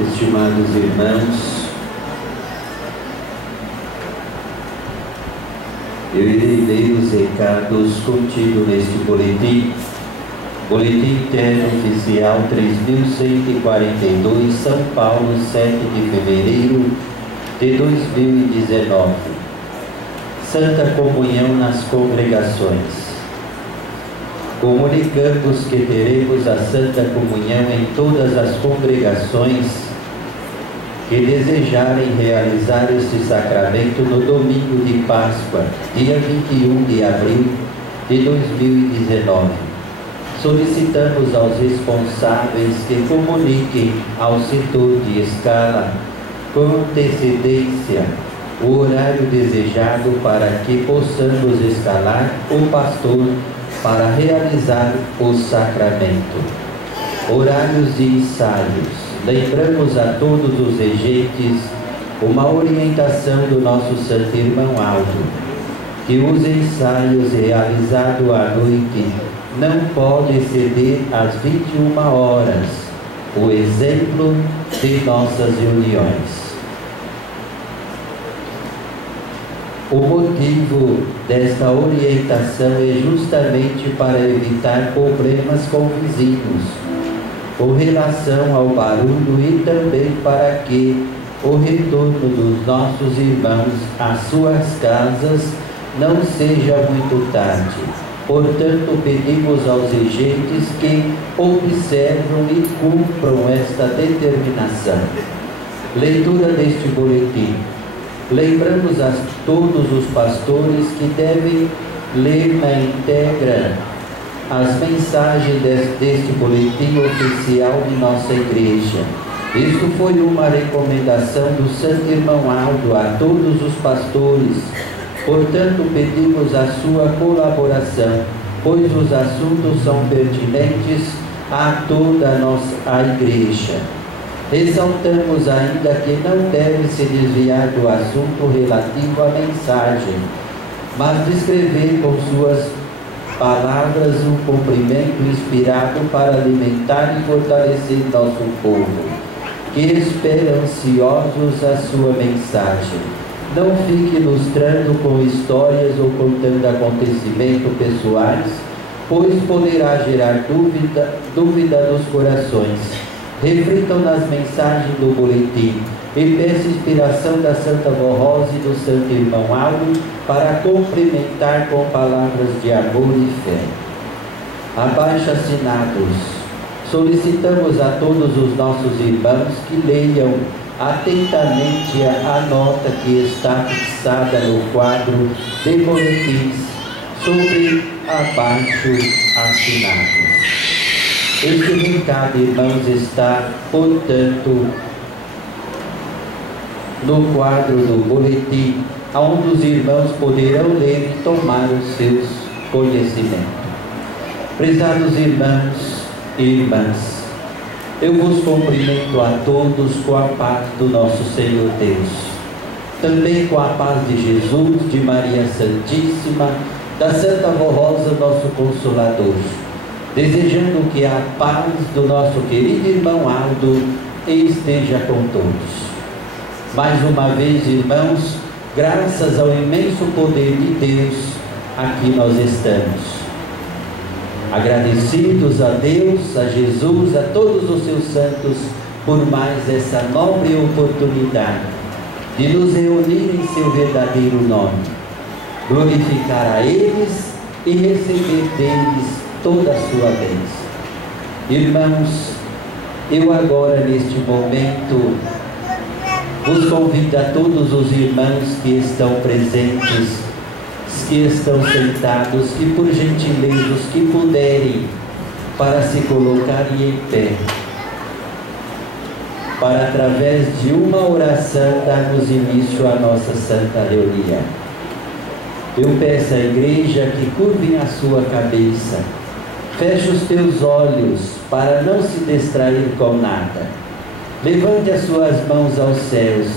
Estimados irmãos, eu irei ler os recados contidos neste boletim interno oficial 3142, São Paulo, 7 de fevereiro de 2019. Santa Comunhão nas congregações. Comunicamos que teremos a Santa Comunhão em todas as congregações que desejarem realizar este sacramento no domingo de Páscoa, dia 21 de abril de 2019. Solicitamos aos responsáveis que comuniquem ao setor de escala com antecedência o horário desejado para que possamos escalar o pastor para realizar o sacramento. Horários de ensaios. Lembramos a todos os regentes uma orientação do nosso Santo Irmão Aldo, que os ensaios realizados à noite não podem exceder às 21 horas, o exemplo de nossas reuniões. O motivo desta orientação é justamente para evitar problemas com vizinhos, com relação ao barulho e também para que o retorno dos nossos irmãos às suas casas não seja muito tarde. Portanto, pedimos aos regentes que observam e cumpram esta determinação. Leitura deste boletim. Lembramos a todos os pastores que devem ler na íntegra as mensagens deste boletim oficial de nossa igreja. Isto foi uma recomendação do Santo Irmão Aldo a todos os pastores. Portanto, pedimos a sua colaboração, pois os assuntos são pertinentes a toda a igreja. Ressaltamos ainda que não deve se desviar do assunto relativo à mensagem, mas descrever com suas palavras um cumprimento inspirado para alimentar e fortalecer nosso povo, que espera ansiosos a sua mensagem. Não fique ilustrando com histórias ou contando acontecimentos pessoais, pois poderá gerar dúvida nos corações. Reflitam nas mensagens do boletim e peço inspiração da Santa Vó Rosa e do Santo Irmão Aldo para complementar com palavras de amor e fé. Abaixo assinados. Solicitamos a todos os nossos irmãos que leiam atentamente a nota que está fixada no quadro de boletins sobre abaixo assinados. Este recado, irmãos, está, portanto, no quadro do boletim, onde os irmãos poderão ler e tomar os seus conhecimentos. Prezados irmãos e irmãs, eu vos cumprimento a todos com a paz do nosso Senhor Deus, também com a paz de Jesus, de Maria Santíssima, da Santa Vó Rosa, nosso Consolador, desejando que a paz do nosso querido irmão Aldo esteja com todos. Mais uma vez, irmãos, graças ao imenso poder de Deus, aqui nós estamos. Agradecidos a Deus, a Jesus, a todos os seus santos, por mais essa nobre oportunidade de nos reunir em seu verdadeiro nome, glorificar a eles e receber deles toda a sua bênção. Irmãos, eu agora neste momento vos convido a todos os irmãos que estão presentes, que estão sentados, que por gentileza, os que puderem, para se colocarem em pé, para através de uma oração darmos início à nossa santa reunião. Eu peço à igreja que curvem a sua cabeça, feche os teus olhos para não se distrair com nada. Levante as suas mãos aos céus,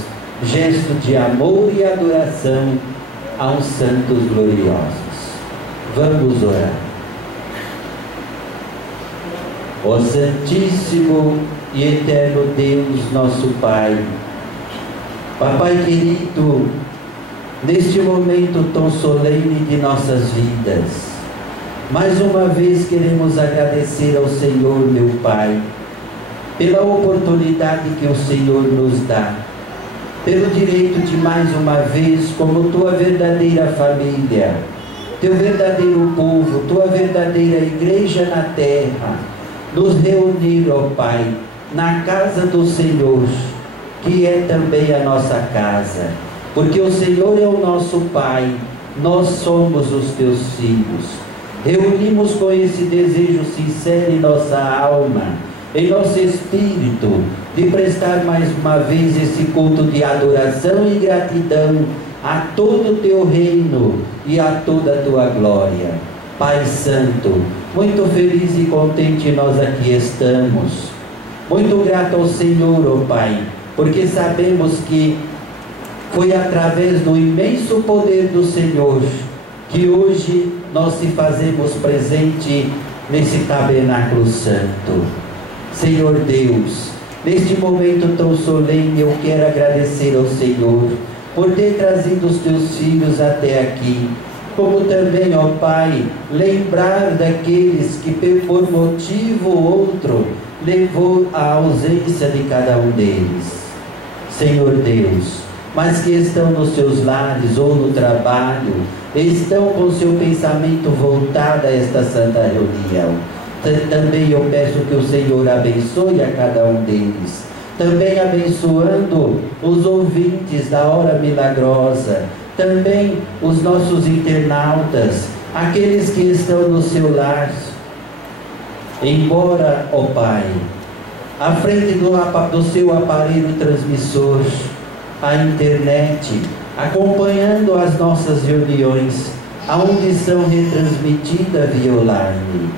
gesto de amor e adoração aos santos gloriosos. Vamos orar. Ó Santíssimo e eterno Deus, nosso Pai. Papai querido, neste momento tão solene de nossas vidas, mais uma vez queremos agradecer ao Senhor, meu Pai, pela oportunidade que o Senhor nos dá, pelo direito de mais uma vez, como tua verdadeira família, teu verdadeiro povo, tua verdadeira igreja na terra, nos reunir, ó Pai, na casa do Senhor, que é também a nossa casa, porque o Senhor é o nosso Pai, nós somos os teus filhos. Reunimos com esse desejo sincero em nossa alma, em nosso espírito, de prestar mais uma vez esse culto de adoração e gratidão a todo o teu reino e a toda a tua glória. Pai Santo, muito feliz e contente nós aqui estamos, muito grato ao Senhor, ó Pai, porque sabemos que foi através do imenso poder do Senhor que hoje nós se fazemos presente nesse tabernáculo santo. Senhor Deus, neste momento tão solene eu quero agradecer ao Senhor por ter trazido os teus filhos até aqui, como também, ó Pai, lembrar daqueles que por motivo ou outro levou à ausência de cada um deles. Senhor Deus, mas que estão nos seus lares ou no trabalho, estão com seu pensamento voltado a esta santa reunião. Também eu peço que o Senhor abençoe a cada um deles, também abençoando os ouvintes da hora milagrosa, também os nossos internautas, aqueles que estão no seu lar, embora, ó Pai, à frente do seu aparelho transmissor, a internet, acompanhando as nossas reuniões, aonde são retransmitidas via online.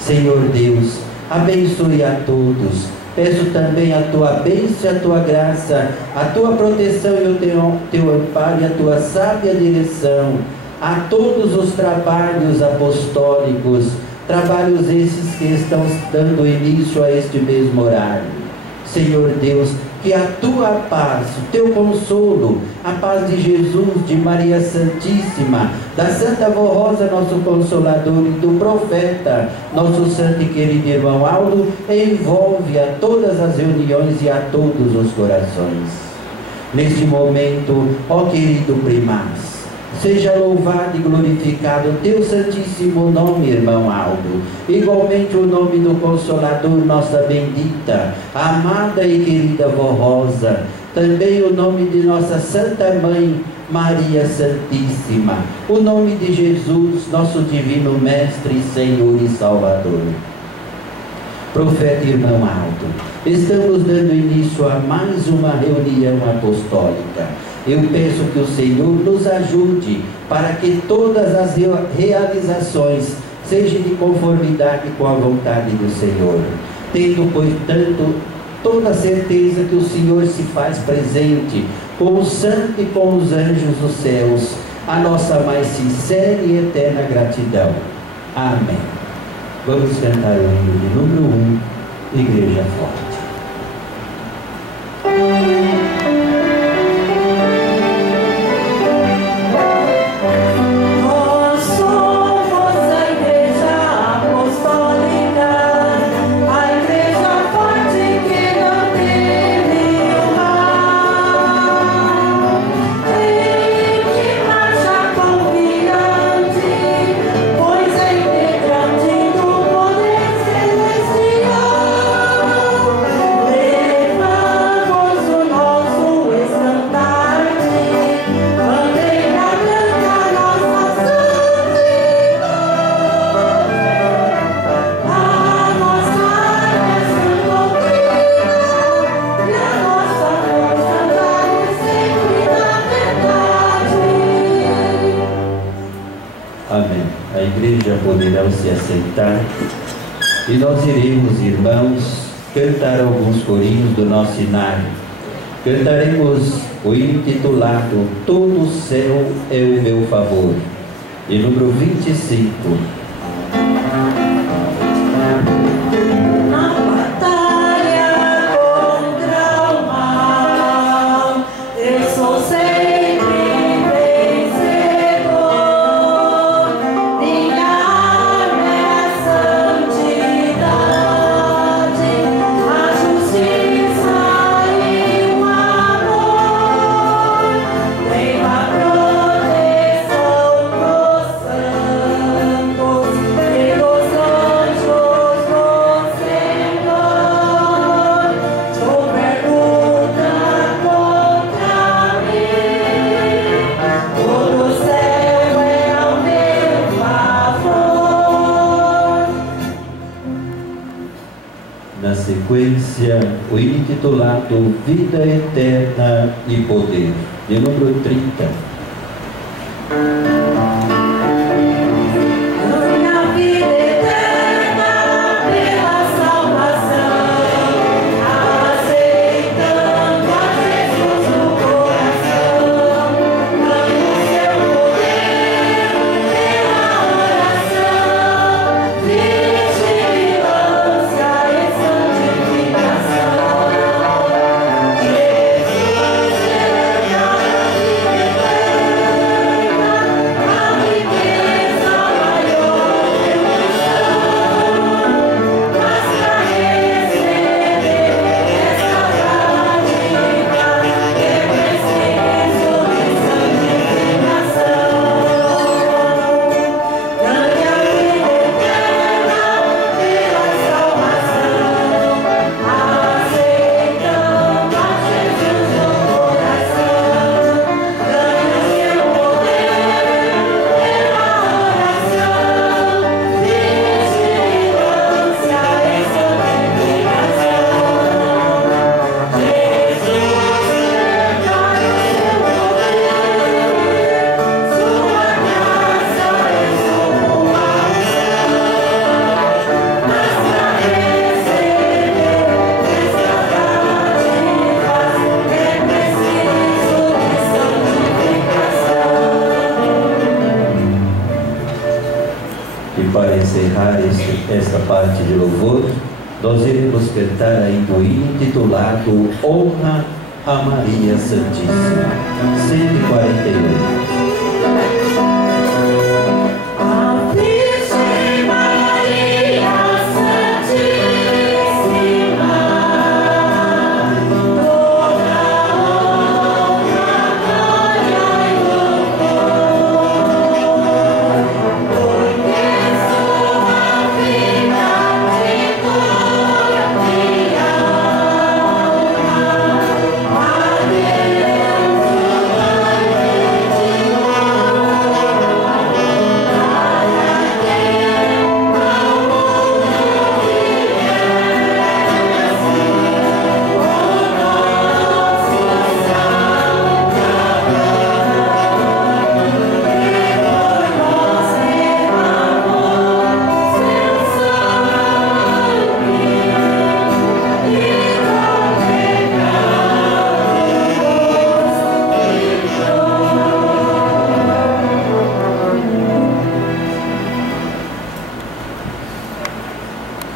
Senhor Deus, abençoe a todos. Peço também a tua bênção, a tua graça, a tua proteção e o teu amparo e a tua sábia direção a todos os trabalhos apostólicos, trabalhos esses que estão dando início a este mesmo horário. Senhor Deus, que a tua paz, o teu consolo, a paz de Jesus, de Maria Santíssima, da Santa Vó Rosa, nosso Consolador, e do profeta, nosso santo e querido irmão Aldo, envolve a todas as reuniões e a todos os corações. Neste momento, ó querido primaz, seja louvado e glorificado o teu santíssimo nome, irmão Aldo. Igualmente o nome do Consolador, nossa bendita, amada e querida Vó Rosa. Também o nome de nossa Santa Mãe, Maria Santíssima. O nome de Jesus, nosso Divino Mestre, Senhor e Salvador. Profeta irmão Aldo, estamos dando início a mais uma reunião apostólica. Eu peço que o Senhor nos ajude para que todas as realizações sejam de conformidade com a vontade do Senhor. Tendo, portanto, toda a certeza que o Senhor se faz presente com o santo e com os anjos dos céus, a nossa mais sincera e eterna gratidão. Amém. Vamos cantar o hino de número 1, Igreja Forte. Poderão se assentar e nós iremos, irmãos, cantar alguns corinhos do nosso inário. Cantaremos o hino intitulado Todo o Céu é o Meu Favor, e número 25. Na batalha o intitulado Vida Eterna e Poder, de número 30. Para encerrar esta parte de louvor, nós iremos cantar ainda o intitulado Honra a Maria Santíssima, 148.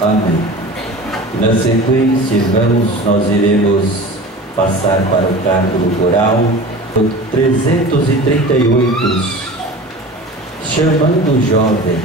Amém. Na sequência, irmãos, nós iremos passar para o canto do coral 338, chamando o jovem.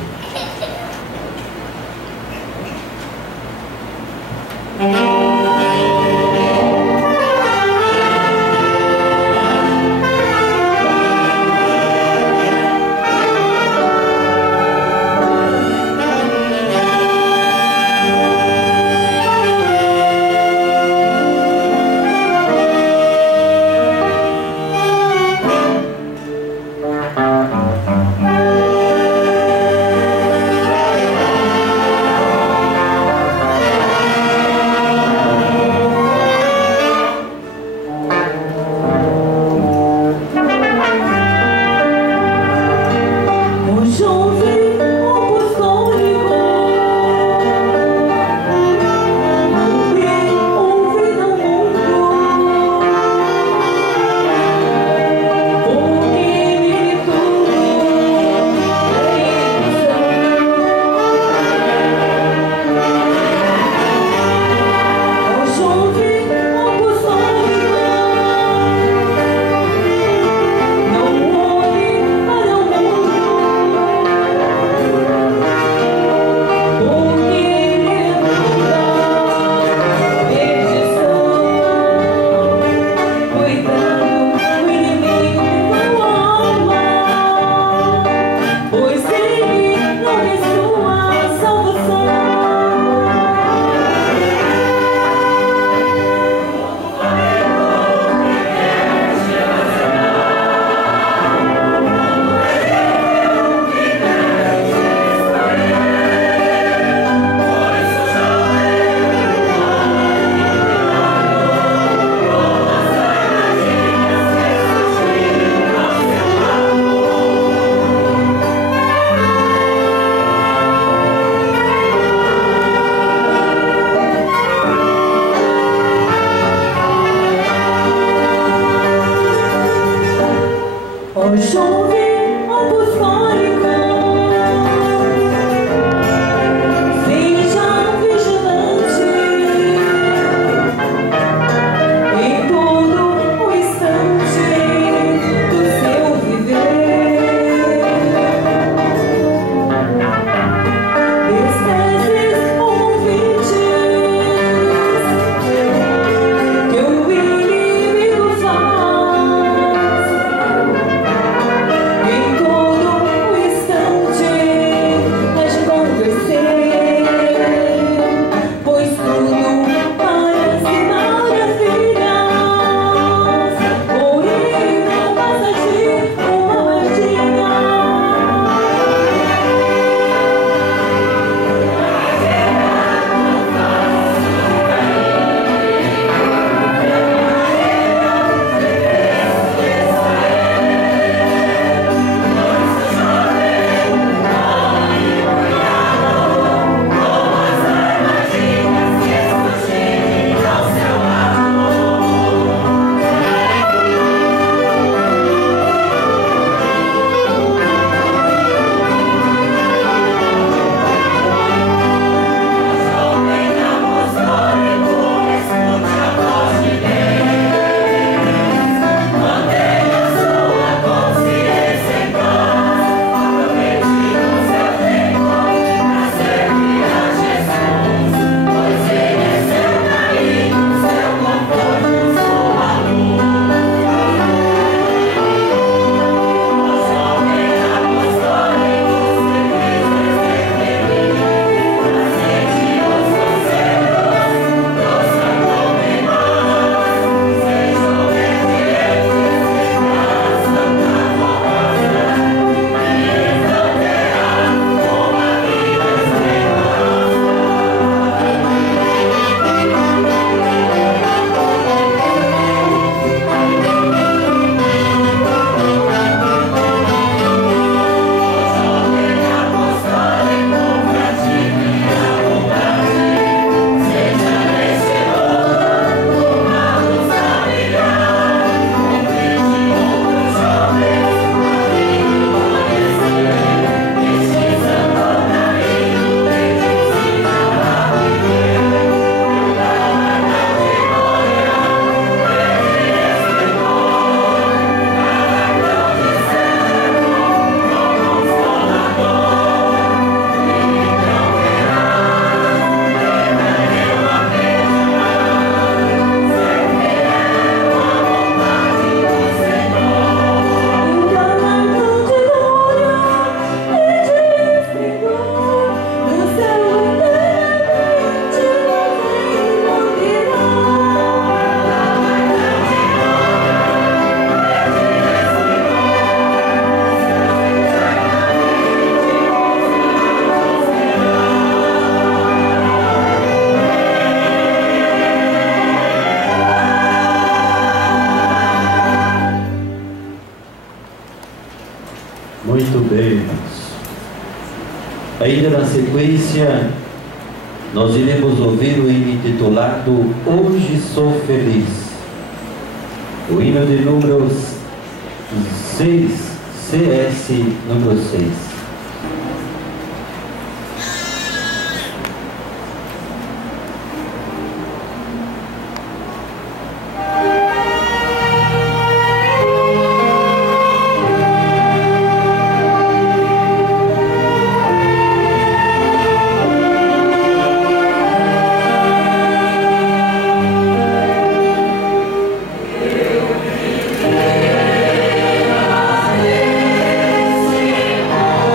Muito bem, irmãos. Ainda na sequência, nós iremos ouvir o hino intitulado Hoje Sou Feliz. O hino de número 6, CS número 6. Oh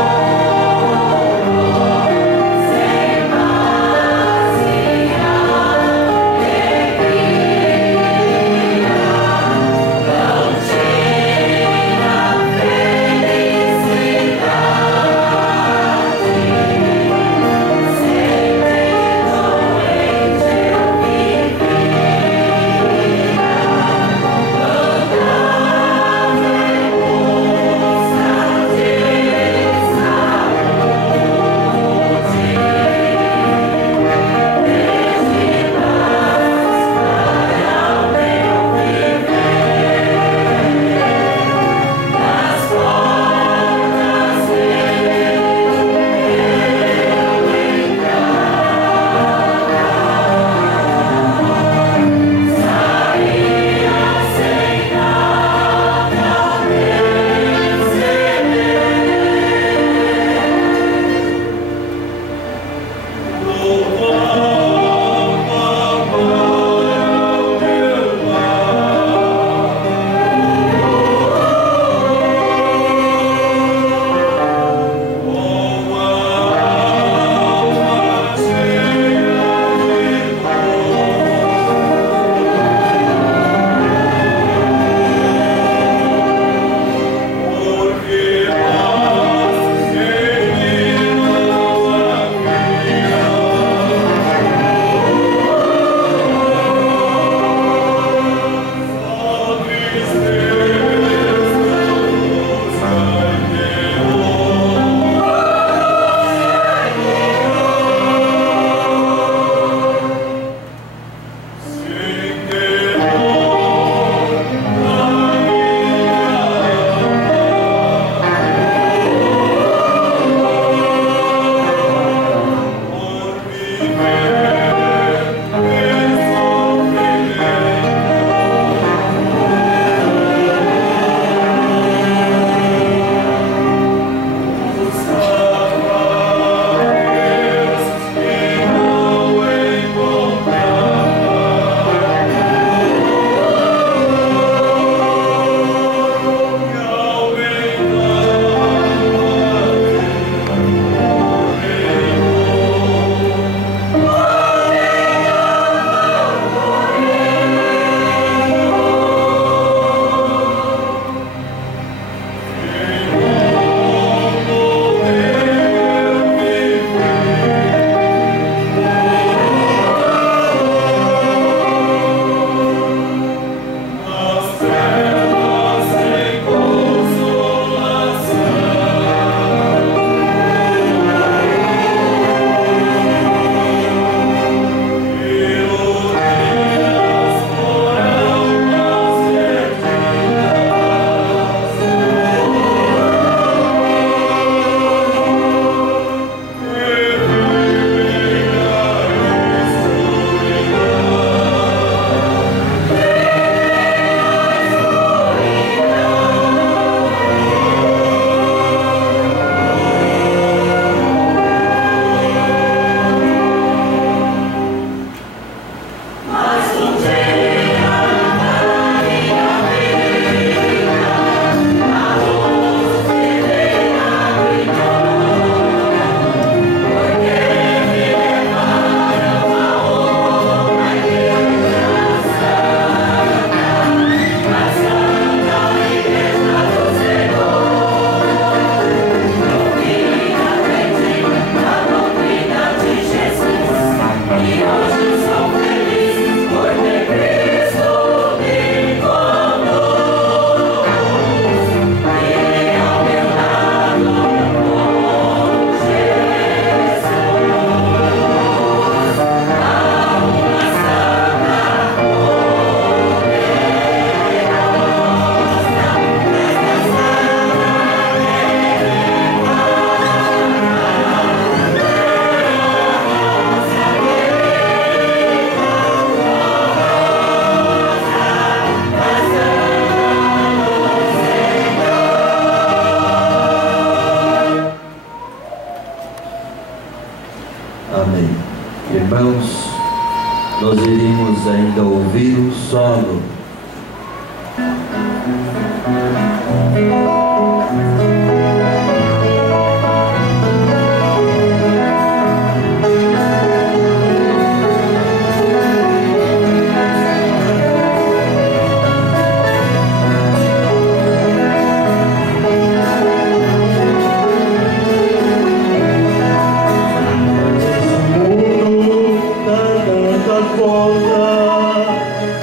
solo.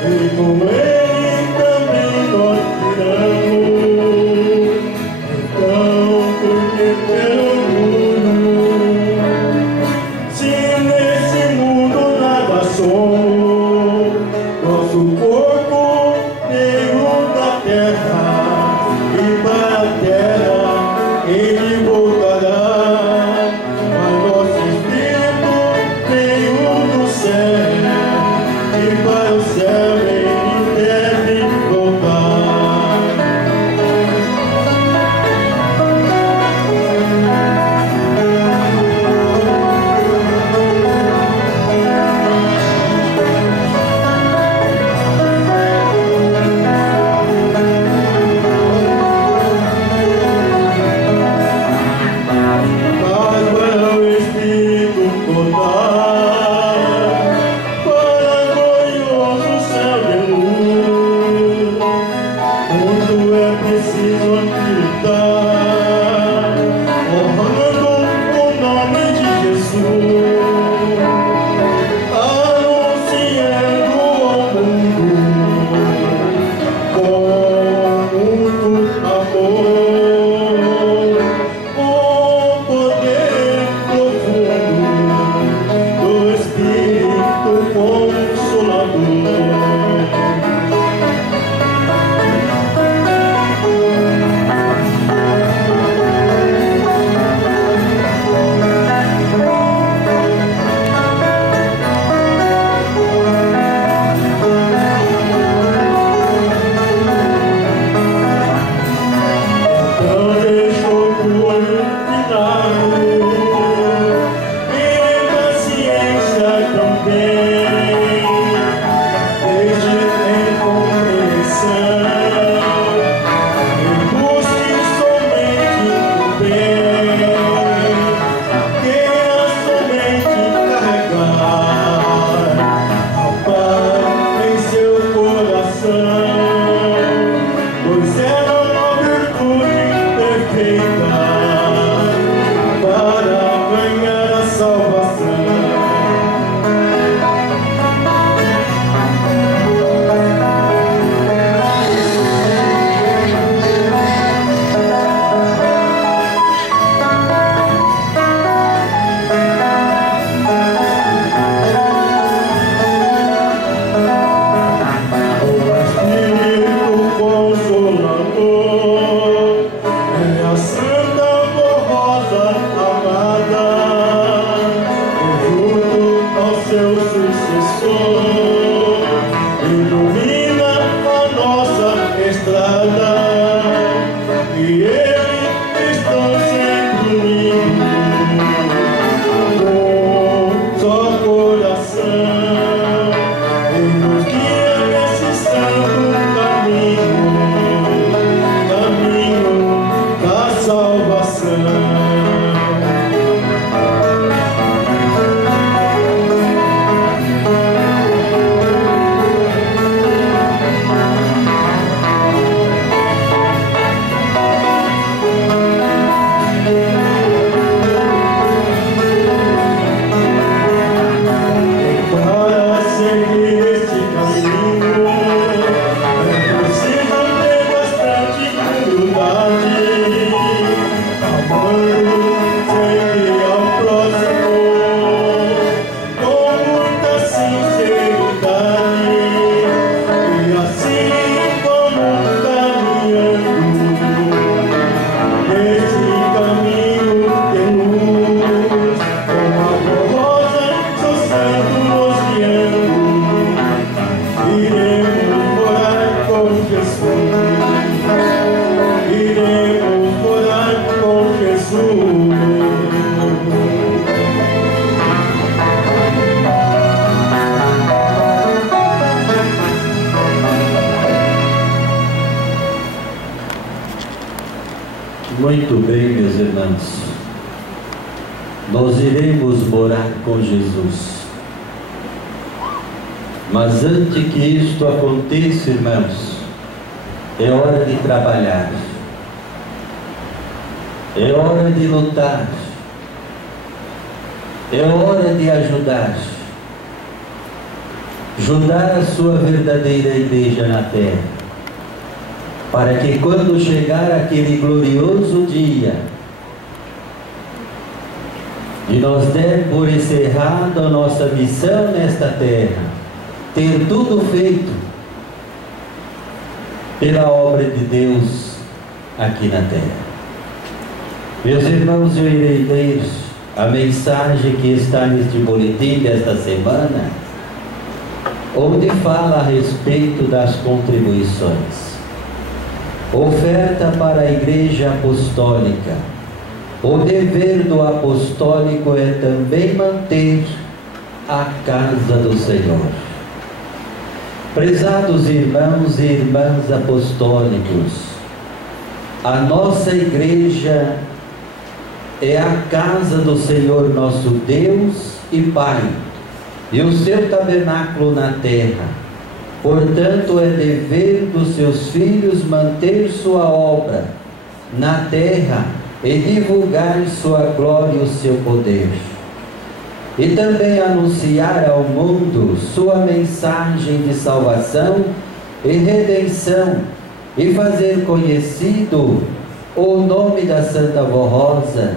E com ele Muito bem, meus irmãos, nós iremos morar com Jesus. Mas antes que isto aconteça, irmãos, é hora de trabalhar, é hora de lutar, é hora de ajudar a sua verdadeira igreja na terra, para que quando chegar aquele glorioso dia de nós der por encerrada a nossa missão nesta terra, ter tudo feito pela obra de Deus aqui na terra. Meus irmãos, eu irei ler a mensagem que está neste boletim desta semana, onde fala a respeito das contribuições. Oferta para a Igreja Apostólica. O dever do apostólico é também manter a casa do Senhor. Prezados irmãos e irmãs apostólicos, a nossa igreja é a casa do Senhor nosso Deus e Pai, e o seu tabernáculo na terra. Portanto, é dever dos seus filhos manter sua obra na terra e divulgar sua glória e o seu poder. E também anunciar ao mundo sua mensagem de salvação e redenção, e fazer conhecido o nome da Santa Vó Rosa,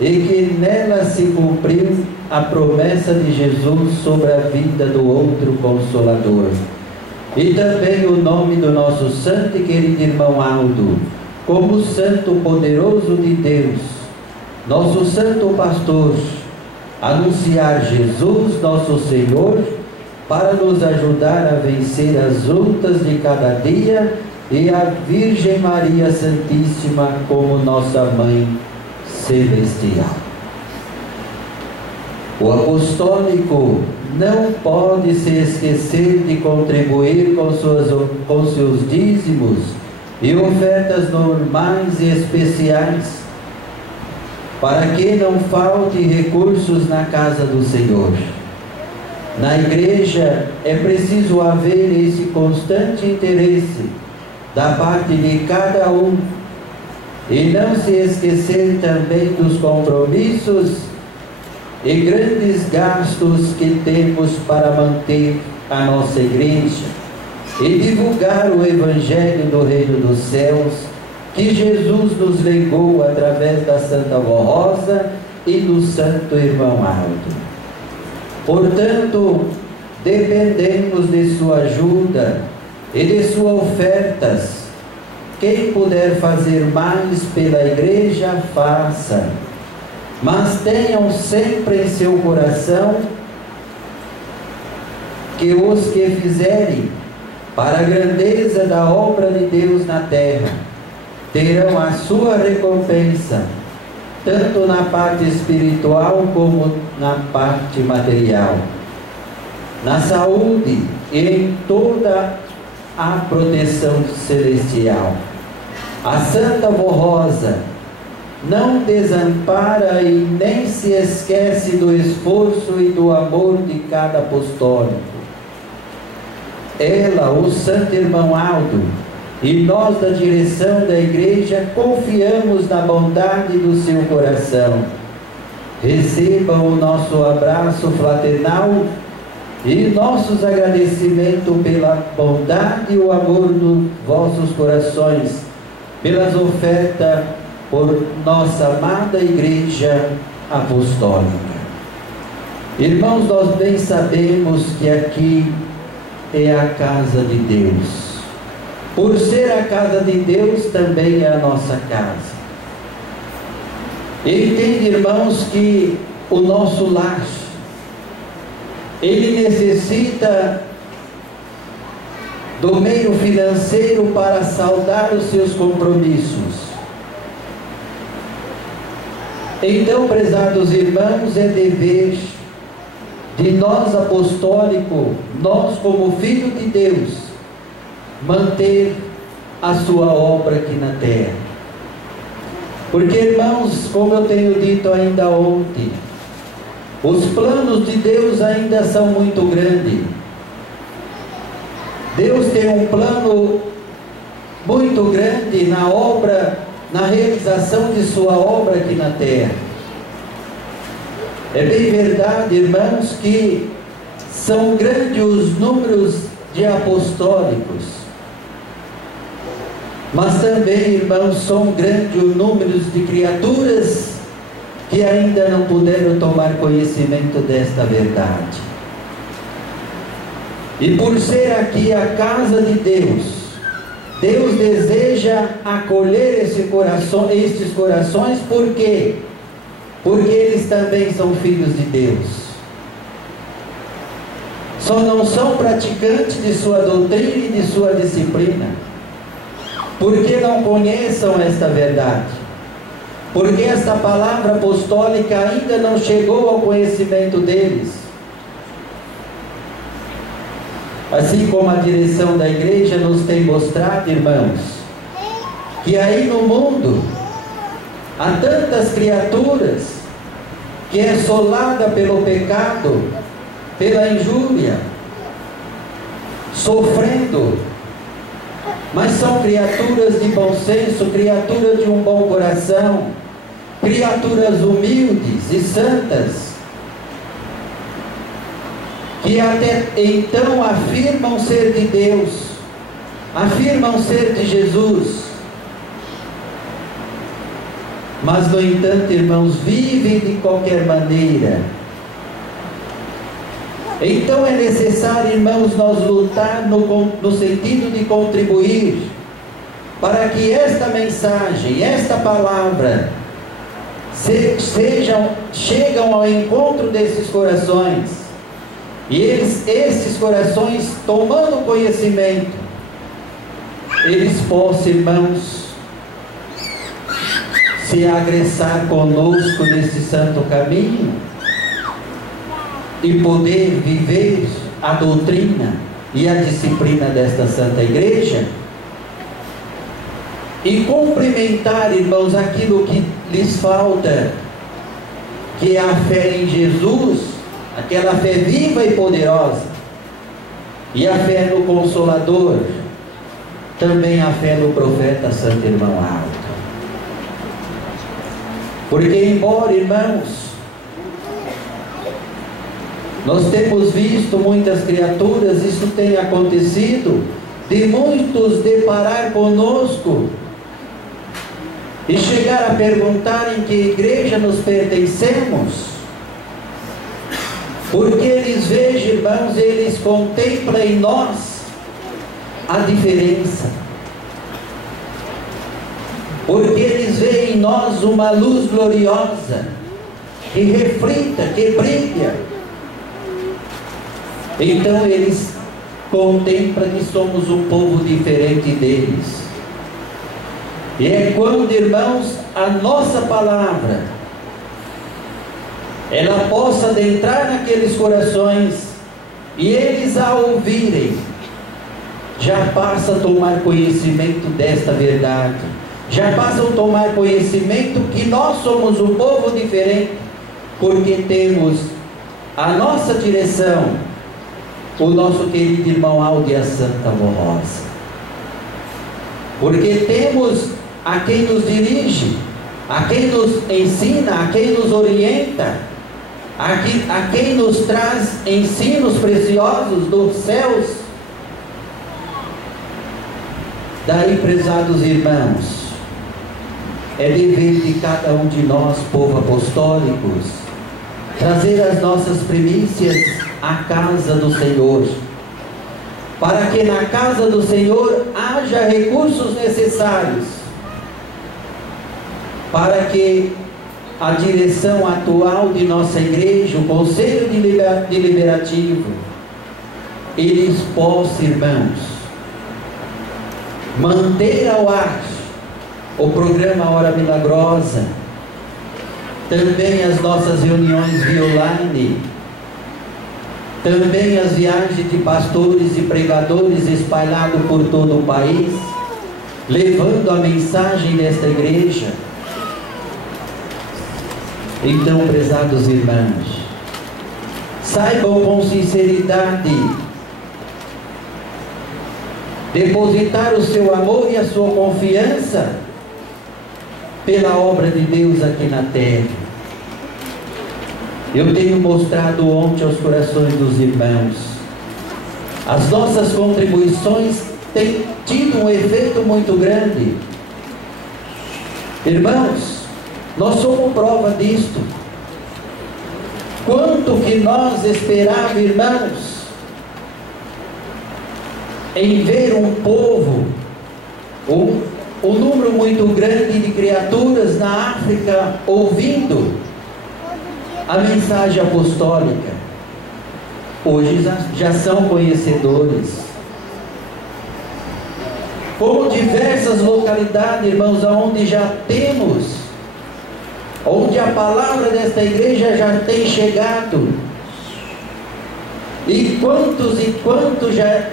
e que nela se cumpriu a promessa de Jesus sobre a vida do outro Consolador. E também o nome do nosso santo e querido irmão Aldo, como santo poderoso de Deus, nosso santo pastor, anunciar Jesus, nosso Senhor, para nos ajudar a vencer as lutas de cada dia, e a Virgem Maria Santíssima como nossa Mãe Celestial. O apostólico não pode se esquecer de contribuir com seus dízimos e ofertas normais e especiais, para que não falte recursos na casa do Senhor. Na igreja é preciso haver esse constante interesse da parte de cada um, e não se esquecer também dos compromissos e grandes gastos que temos para manter a nossa igreja e divulgar o Evangelho do Reino dos Céus, que Jesus nos legou através da Santa Vó Rosa e do Santo Irmão Aldo. Portanto, dependemos de sua ajuda e de suas ofertas. Quem puder fazer mais pela igreja, faça. Mas tenham sempre em seu coração que os que fizerem para a grandeza da obra de Deus na terra terão a sua recompensa, tanto na parte espiritual como na parte material, na saúde e em toda a proteção celestial. A Santa Vó Rosa não desampara e nem se esquece do esforço e do amor de cada apostólico. Ela, o Santo Irmão Aldo, e nós da direção da igreja confiamos na bondade do seu coração. Recebam o nosso abraço fraternal e nossos agradecimentos pela bondade e o amor dos vossos corações, pelas ofertas por nossa amada Igreja Apostólica. Irmãos, nós bem sabemos que aqui é a casa de Deus. Por ser a casa de Deus, também é a nossa casa. Entende, irmãos, que o nosso lar, ele necessita do meio financeiro para saldar os seus compromissos. Então, prezados irmãos, é dever de nós apostólicos, nós como filhos de Deus, manter a sua obra aqui na terra. Porque, irmãos, como eu tenho dito ainda ontem, os planos de Deus ainda são muito grandes. Deus tem um plano muito grande na obra, na realização de sua obra aqui na terra. É bem verdade, irmãos, que são grandes os números de apostólicos, mas também, irmãos, são grandes os números de criaturas que ainda não puderam tomar conhecimento desta verdade. E por ser aqui a casa de Deus, Deus deseja acolher estes corações, por quê? Porque eles também são filhos de Deus. Só não são praticantes de sua doutrina e de sua disciplina, porque não conheçam esta verdade, porque esta palavra apostólica ainda não chegou ao conhecimento deles. Assim como a direção da igreja nos tem mostrado, irmãos, que aí no mundo há tantas criaturas que é assolada pelo pecado, pela injúria, sofrendo, mas são criaturas de bom senso, criaturas de um bom coração, criaturas humildes e santas, que até então afirmam ser de Deus, afirmam ser de Jesus, mas no entanto, irmãos, vivem de qualquer maneira. Então é necessário, irmãos, nós lutar no sentido de contribuir para que esta mensagem, esta palavra chegam ao encontro desses corações. E esses corações, tomando conhecimento, eles possam, irmãos, se agressar conosco nesse santo caminho e poder viver a doutrina e a disciplina desta Santa Igreja e cumprimentar, irmãos, aquilo que lhes falta, que é a fé em Jesus, aquela fé viva e poderosa, e a fé no Consolador, também a fé no profeta Santo Irmão Alto. Porque embora, irmãos, nós temos visto muitas criaturas, isso tem acontecido, de muitos deparar conosco e chegar a perguntar em que igreja nos pertencemos, porque eles vejam, irmãos, eles contemplam em nós a diferença, porque eles veem em nós uma luz gloriosa, que reflita, que brilha. Então eles contemplam que somos um povo diferente deles. E é quando, irmãos, a nossa palavra, ela possa adentrar naqueles corações, e eles, ao ouvirem, já passam a tomar conhecimento desta verdade, já passam a tomar conhecimento que nós somos um povo diferente, porque temos a nossa direção, o nosso querido irmão Aldo e a Santa Rosa, porque temos a quem nos dirige, a quem nos ensina, a quem nos orienta, a quem nos traz ensinos preciosos dos céus. Daí, prezados irmãos, é dever de cada um de nós, povo apostólicos, trazer as nossas primícias à casa do Senhor, para que na casa do Senhor haja recursos necessários, para que a direção atual de nossa igreja, o Conselho Deliberativo, eles possam, irmãos, manter ao ar o programa Hora Milagrosa, também as nossas reuniões via online, também as viagens de pastores e pregadores espalhados por todo o país, levando a mensagem desta igreja, Então, prezados irmãos, saibam com sinceridade depositar o seu amor e a sua confiança pela obra de Deus aqui na terra. Eu tenho mostrado ontem aos corações dos irmãos, as nossas contribuições têm tido um efeito muito grande. Irmãos, nós somos prova disto. Quanto que nós esperávamos, irmãos, em ver um povo, um número muito grande de criaturas na África ouvindo a mensagem apostólica. Hoje já são conhecedores. Como diversas localidades, irmãos, onde já temos, onde a palavra desta igreja já tem chegado. E quantos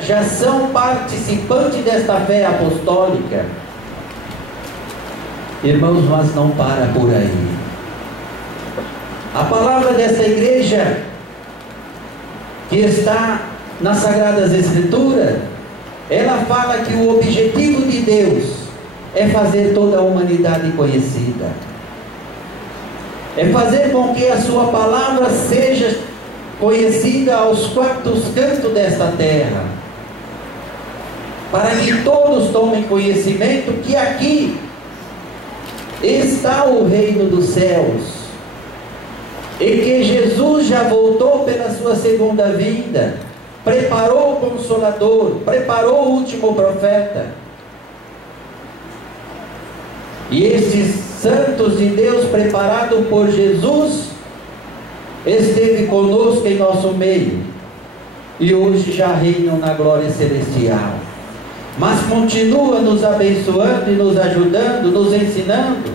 já são participantes desta fé apostólica. Irmãos, mas não para por aí. A palavra dessa igreja, que está nas Sagradas Escrituras, ela fala que o objetivo de Deus é fazer toda a humanidade conhecida. É fazer com que a sua palavra seja conhecida aos quatro cantos desta terra, para que todos tomem conhecimento que aqui está o reino dos céus, e que Jesus já voltou pela sua segunda vinda, preparou o Consolador, preparou o último profeta, e esses santos de Deus preparados por Jesus esteve conosco em nosso meio, e hoje já reinam na glória celestial, mas continua nos abençoando e nos ajudando, nos ensinando,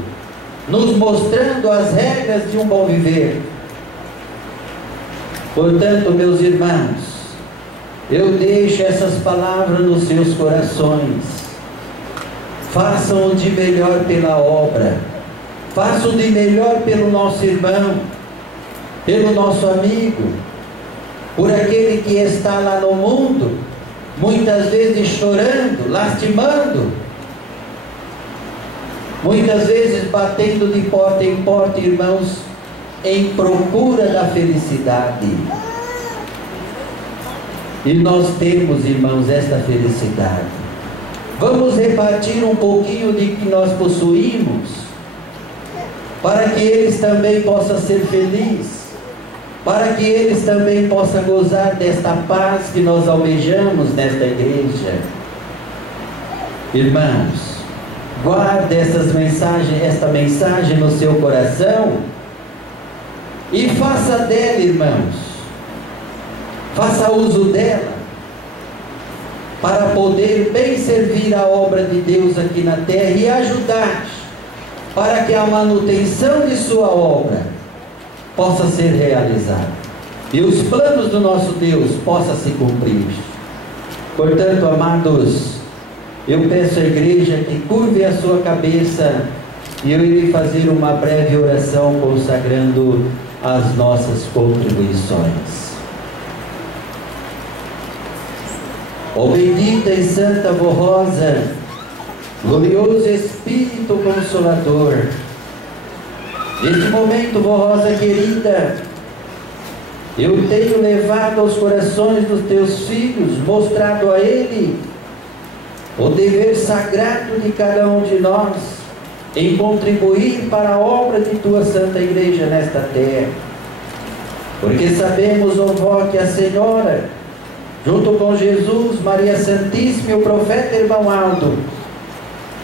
nos mostrando as regras de um bom viver. Portanto, meus irmãos, eu deixo essas palavras nos seus corações. Façam o de melhor pela obra, façam o de melhor pelo nosso irmão, pelo nosso amigo, por aquele que está lá no mundo, muitas vezes chorando, lastimando, muitas vezes batendo de porta em porta, irmãos, em procura da felicidade. E nós temos, irmãos, esta felicidade. Vamos repartir um pouquinho de que nós possuímos, para que eles também possam ser felizes, para que eles também possam gozar desta paz que nós almejamos nesta igreja. Irmãos, guarde esta mensagem no seu coração e faça dela, irmãos, faça uso dela, para poder bem servir a obra de Deus aqui na terra e ajudar para que a manutenção de sua obra possa ser realizada e os planos do nosso Deus possam se cumprir. Portanto, amados, eu peço à igreja que curve a sua cabeça e eu irei fazer uma breve oração consagrando as nossas contribuições. Ó bendita e santa Vó Rosa, glorioso Espírito Consolador, neste momento, Vó Rosa querida, eu tenho levado aos corações dos teus filhos, mostrado a ele o dever sagrado de cada um de nós em contribuir para a obra de tua Santa Igreja nesta terra, porque sabemos, ó Vó, que a Senhora, junto com Jesus, Maria Santíssima e o profeta irmão Aldo,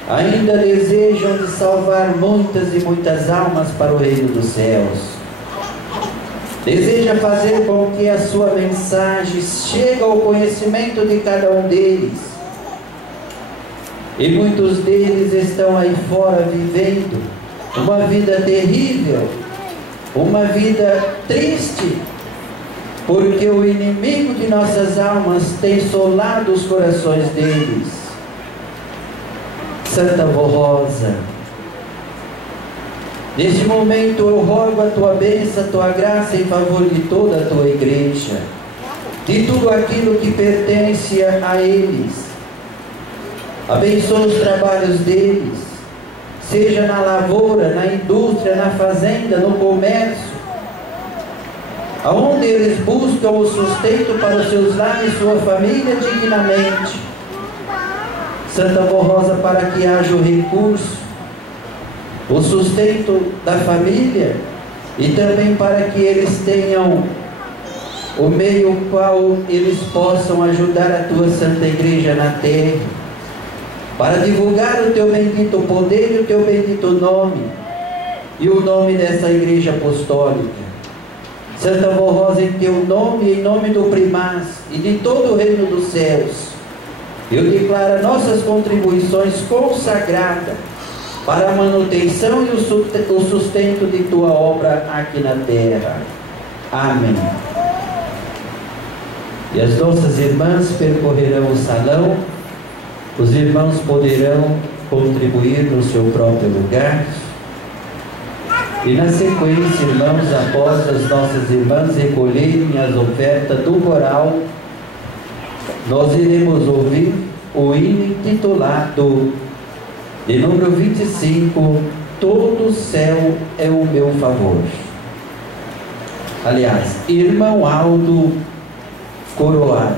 ainda desejam de salvar muitas e muitas almas para o reino dos céus. Deseja fazer com que a sua mensagem chegue ao conhecimento de cada um deles. E muitos deles estão aí fora vivendo uma vida terrível, uma vida triste, porque o inimigo de nossas almas tem solado os corações deles. Santa Vó Rosa, Neste momento eu rogo a tua bênção, a tua graça em favor de toda a tua igreja, de tudo aquilo que pertence a eles. Abençoa os trabalhos deles, seja na lavoura, na indústria, na fazenda, no comércio, aonde eles buscam o sustento para os seus lares e sua família dignamente. Santa Avó Rosa, para que haja o recurso, o sustento da família, e também para que eles tenham o meio qual eles possam ajudar a tua Santa Igreja na terra, para divulgar o teu bendito poder e o teu bendito nome, e o nome dessa Igreja Apostólica. Santa Avó Rosa, em teu nome, em nome do primaz e de todo o reino dos céus, eu declaro nossas contribuições consagradas para a manutenção e o sustento de tua obra aqui na terra. Amém. E as nossas irmãs percorrerão o salão, os irmãos poderão contribuir no seu próprio lugar. E na sequência, irmãos, após as nossas irmãs recolherem as ofertas do coral, nós iremos ouvir o hino intitulado de número 25, Todo o céu é o meu favor. Aliás, irmão Aldo Coroado,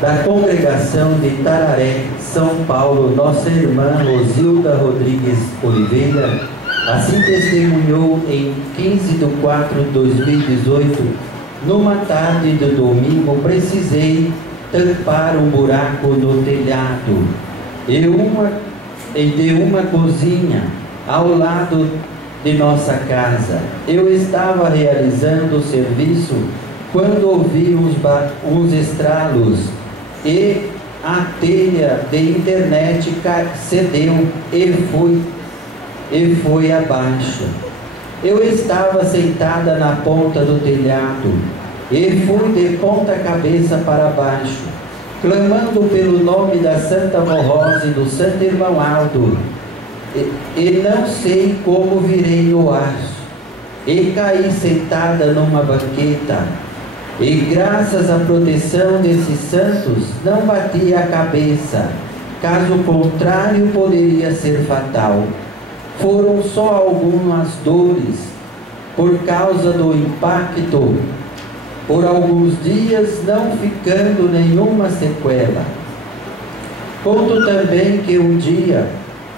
da congregação de Tararé, São Paulo, nossa irmã Rosilda Rodrigues Oliveira, assim testemunhou em 15 de 4 de 2018, numa tarde do domingo, precisei tampar um buraco no telhado e de uma cozinha ao lado de nossa casa. Eu estava realizando o serviço quando ouvi uns estralos e a telha de internet cedeu e foi abaixo. Eu estava sentada na ponta do telhado e fui de ponta cabeça para baixo, clamando pelo nome da Santa Avó Rosa e do Santo Irmão Aldo, e não sei como virei no ar e caí sentada numa banqueta. E graças à proteção desses santos, não bati a cabeça, caso contrário poderia ser fatal. Foram só algumas dores, por causa do impacto, por alguns dias não ficando nenhuma sequela. Conto também que um dia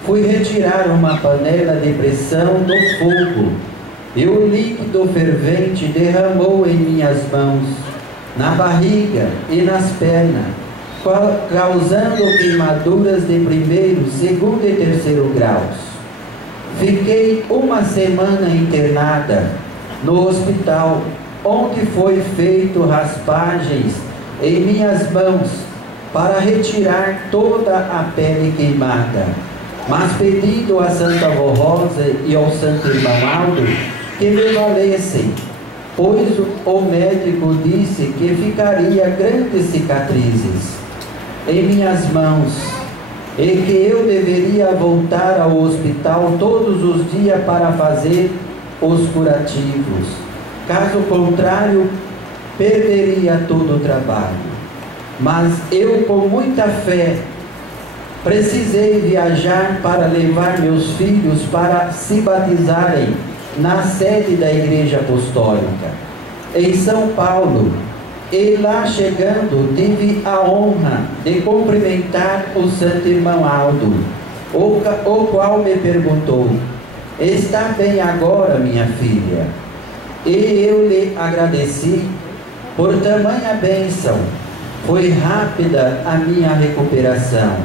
fui retirar uma panela de pressão do fogo, e o líquido fervente derramou em minhas mãos, na barriga e nas pernas, causando queimaduras de primeiro, segundo e terceiro graus. Fiquei uma semana internada no hospital, onde foi feito raspagens em minhas mãos para retirar toda a pele queimada, mas pedindo a Santa Avó Rosa e ao Santo Irmão Aldo que me valessem, pois o médico disse que ficaria grandes cicatrizes em minhas mãos e que eu deveria voltar ao hospital todos os dias para fazer os curativos. Caso contrário, perderia todo o trabalho. Mas eu, com muita fé, precisei viajar para levar meus filhos para se batizarem na sede da Igreja Apostólica, em São Paulo. E lá chegando, tive a honra de cumprimentar o Santo Irmão Aldo, o qual me perguntou: está bem agora, minha filha? E eu lhe agradeci por tamanha bênção. Foi rápida a minha recuperação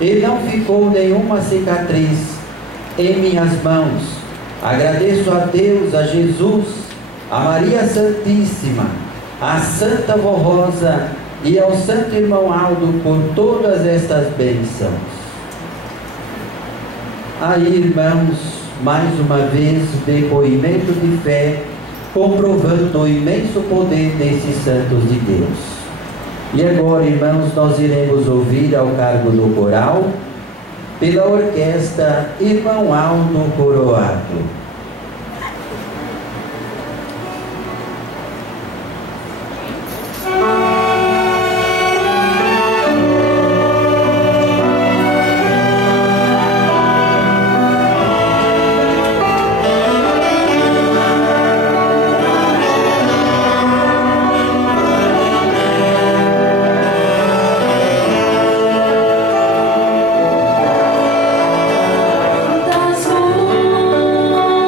e não ficou nenhuma cicatriz em minhas mãos. Agradeço a Deus, a Jesus, a Maria Santíssima, a Santa Avó Rosa e ao Santo Irmão Aldo por todas estas bênçãos. Aí, irmãos, mais uma vez, depoimento de fé, comprovando o imenso poder desses santos de Deus. E agora, irmãos, nós iremos ouvir ao cargo do coral pela orquestra Irmão Aldo Coroado. Das ruas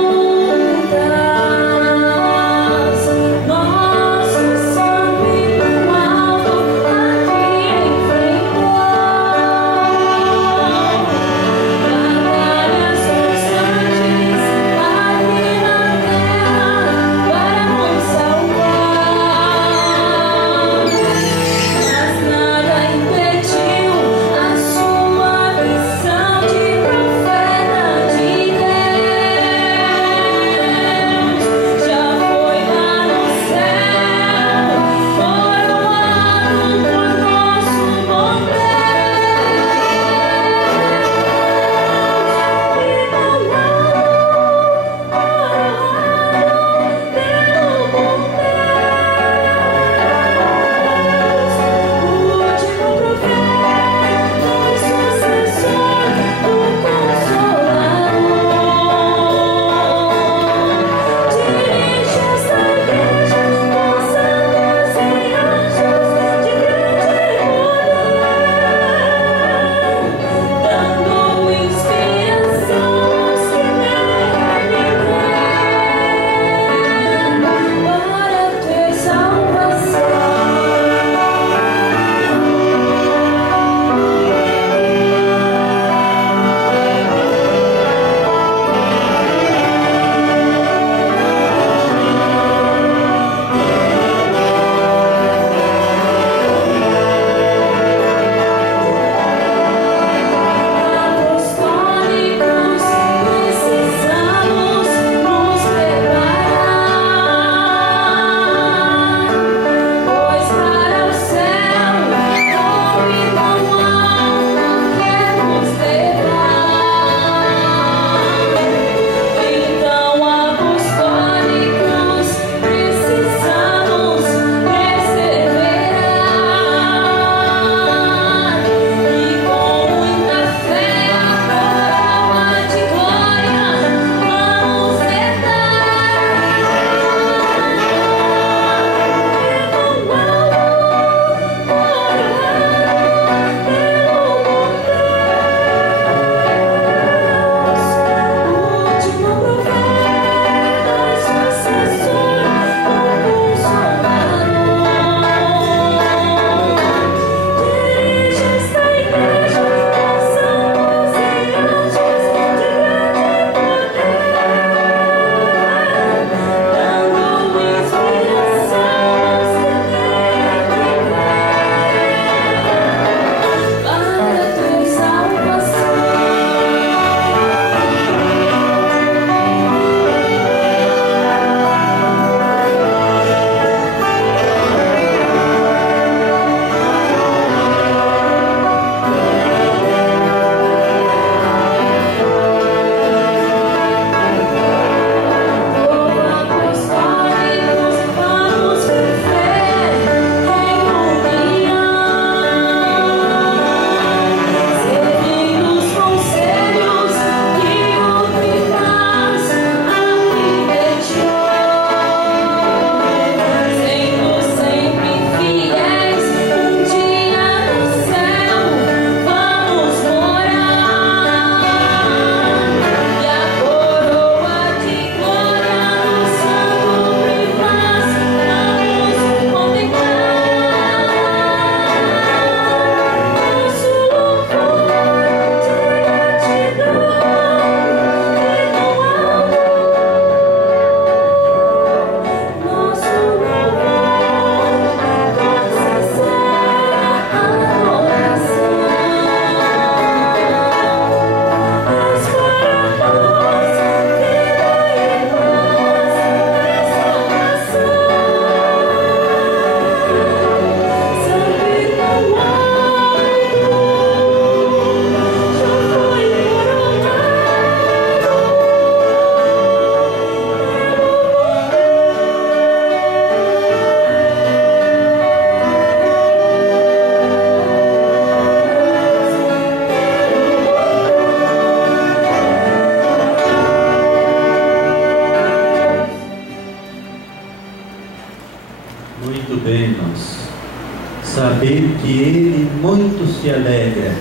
muito se alegra.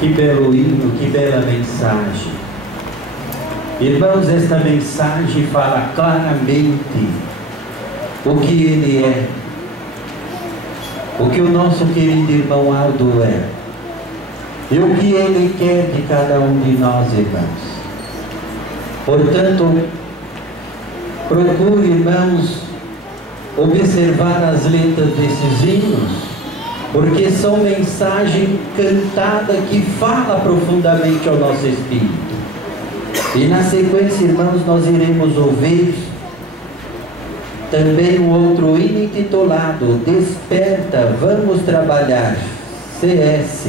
Que belo hino, que bela mensagem. Irmãos, esta mensagem fala claramente o que ele é, o que o nosso querido irmão Aldo é, e o que ele quer de cada um de nós, irmãos. Portanto, procure, irmãos, observar as letras desses hinos, porque são mensagem cantada que fala profundamente ao nosso espírito. E na sequência, irmãos, nós iremos ouvir também um outro hino intitulado Desperta, Vamos Trabalhar, CS.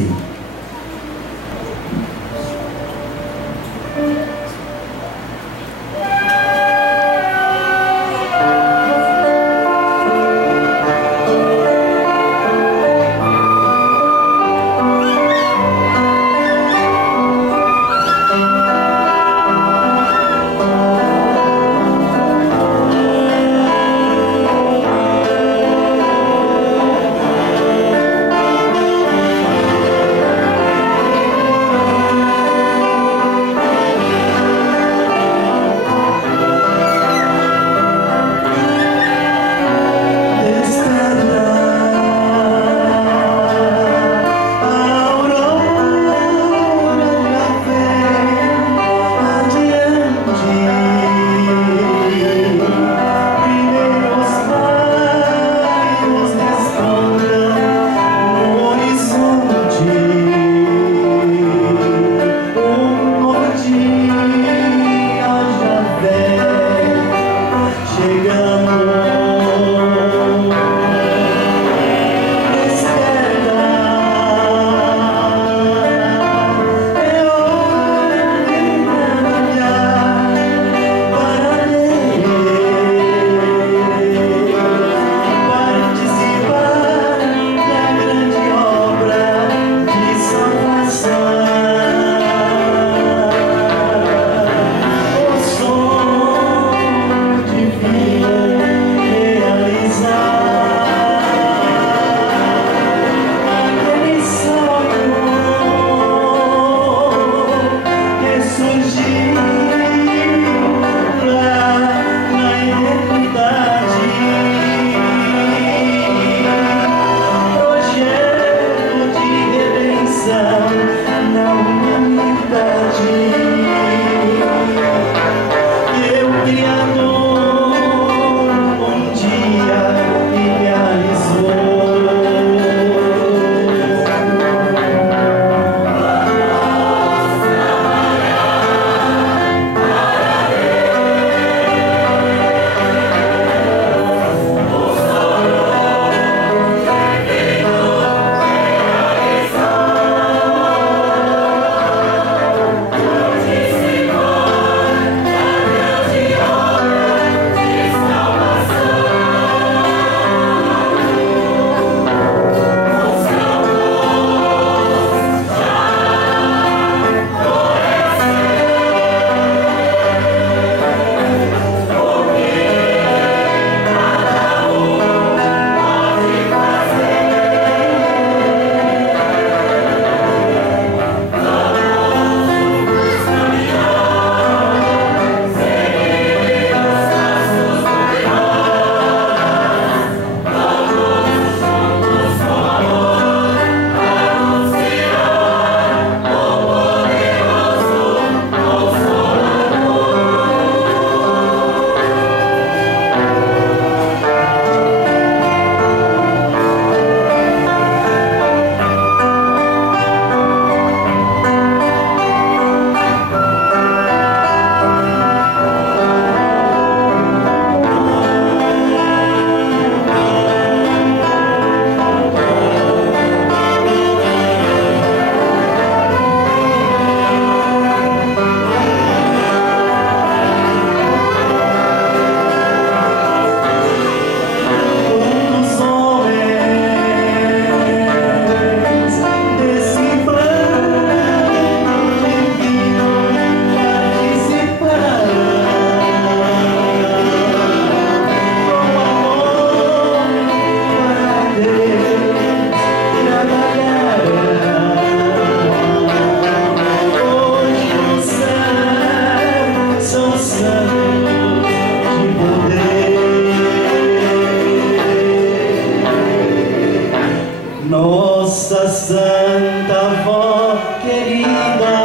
Santa Avó querida,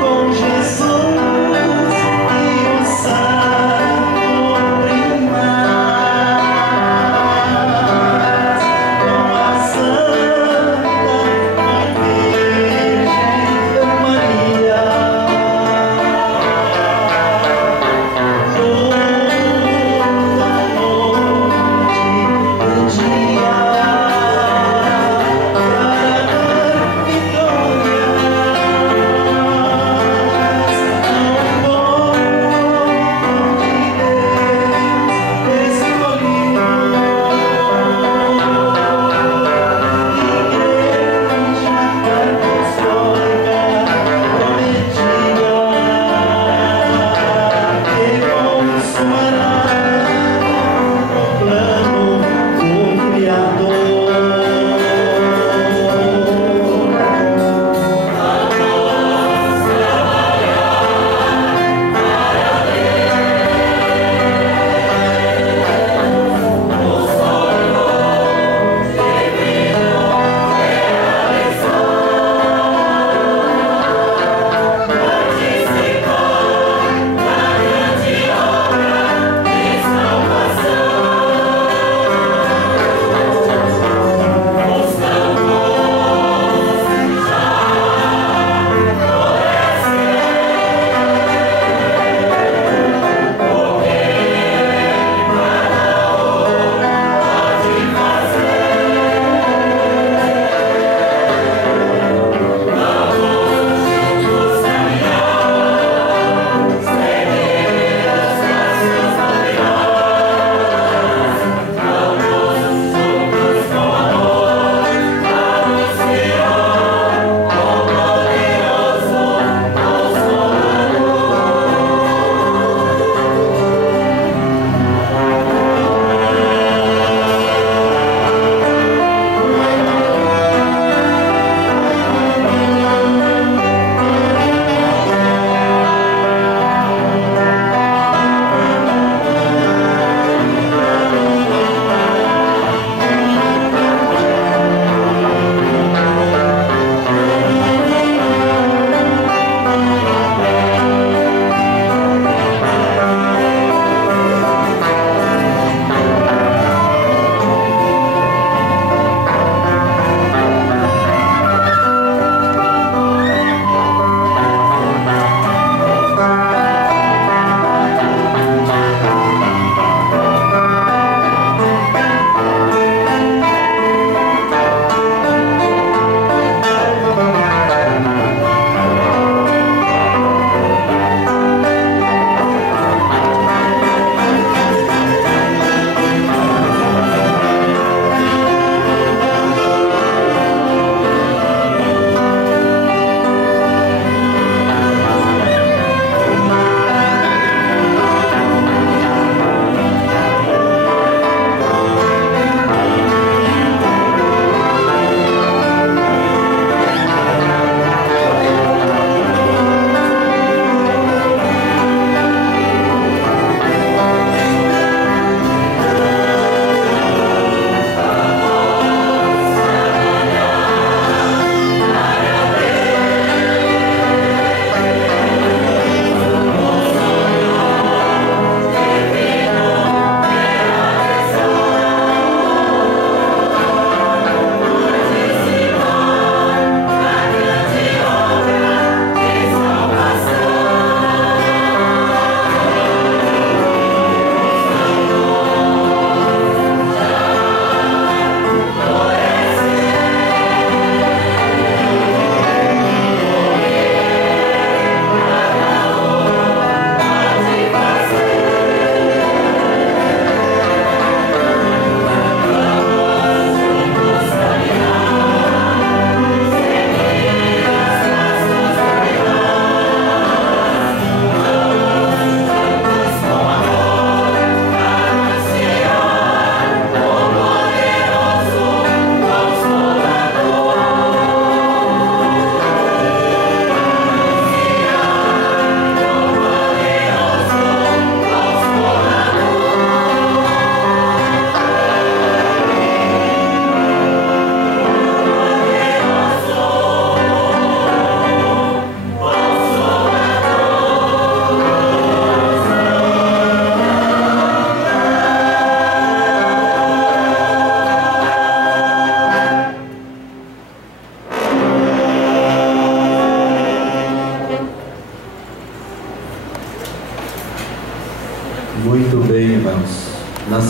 com Jesus e o Santo Primaz, com a Santa Virgem Maria, toda noite e dia.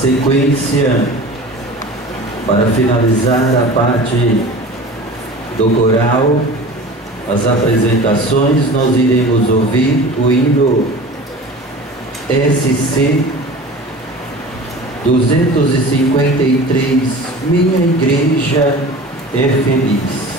sequência, para finalizar a parte do coral, as apresentações, nós iremos ouvir o hino SC 253, Minha Igreja é Feliz.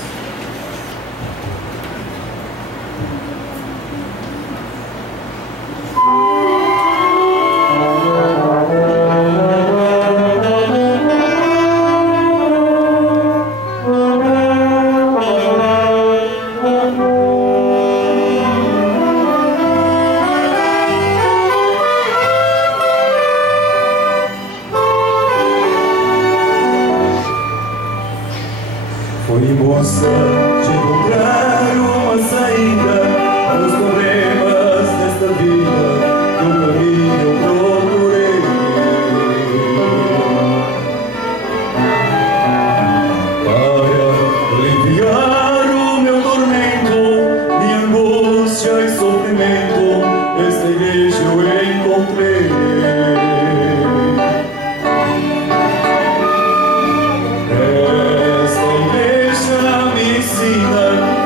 Foi em busca de encontrar uma saída aos problemas desta vida que o caminho procurei. Para aliviar o meu tormento, minha angústia e sofrimento, esta igreja eu encontrei.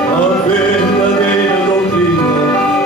A verdadeira doutrina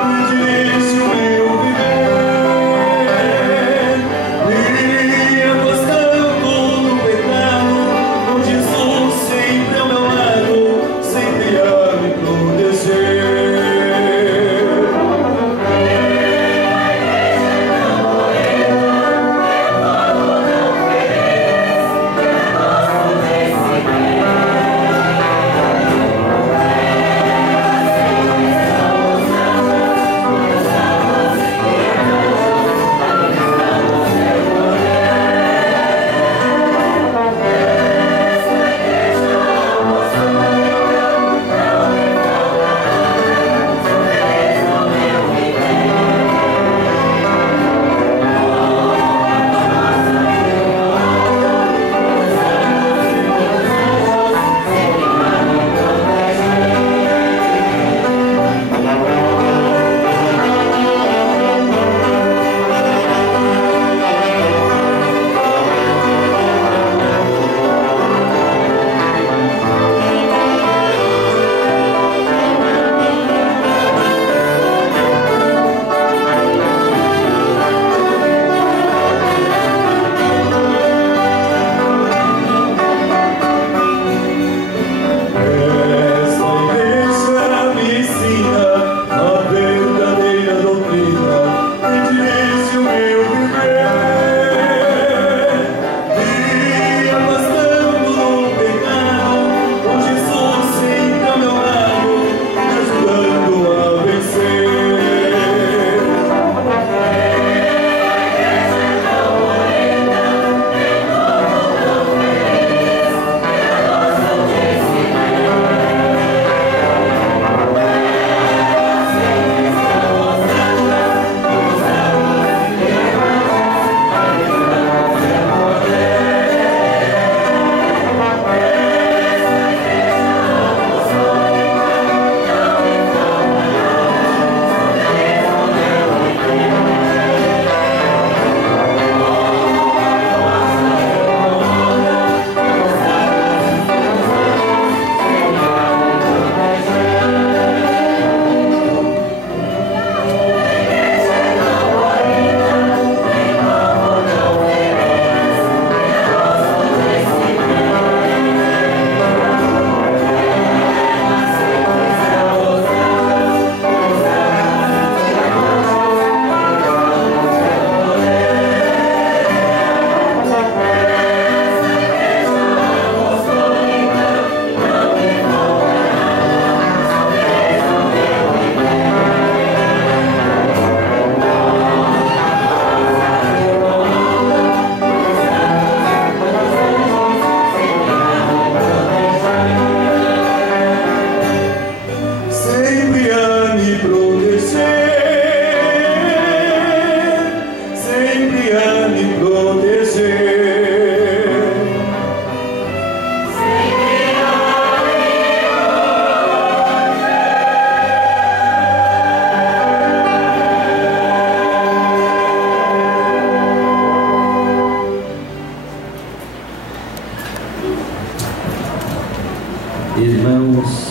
Irmãos,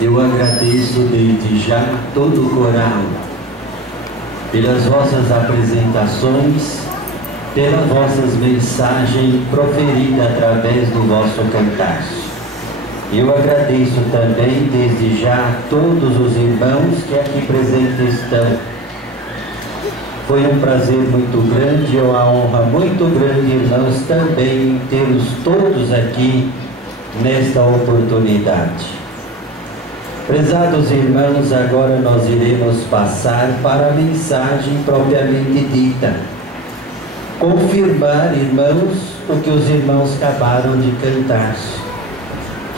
eu agradeço desde já todo o coral pelas vossas apresentações, pelas vossas mensagens proferidas através do vosso cantar. Eu agradeço também desde já a todos os irmãos que aqui presentes estão. Foi um prazer muito grande, uma honra muito grande, irmãos, também tê-los todos aqui nesta oportunidade. Prezados irmãos, agora nós iremos passar para a mensagem propriamente dita. Confirmar, irmãos, o que os irmãos acabaram de cantar.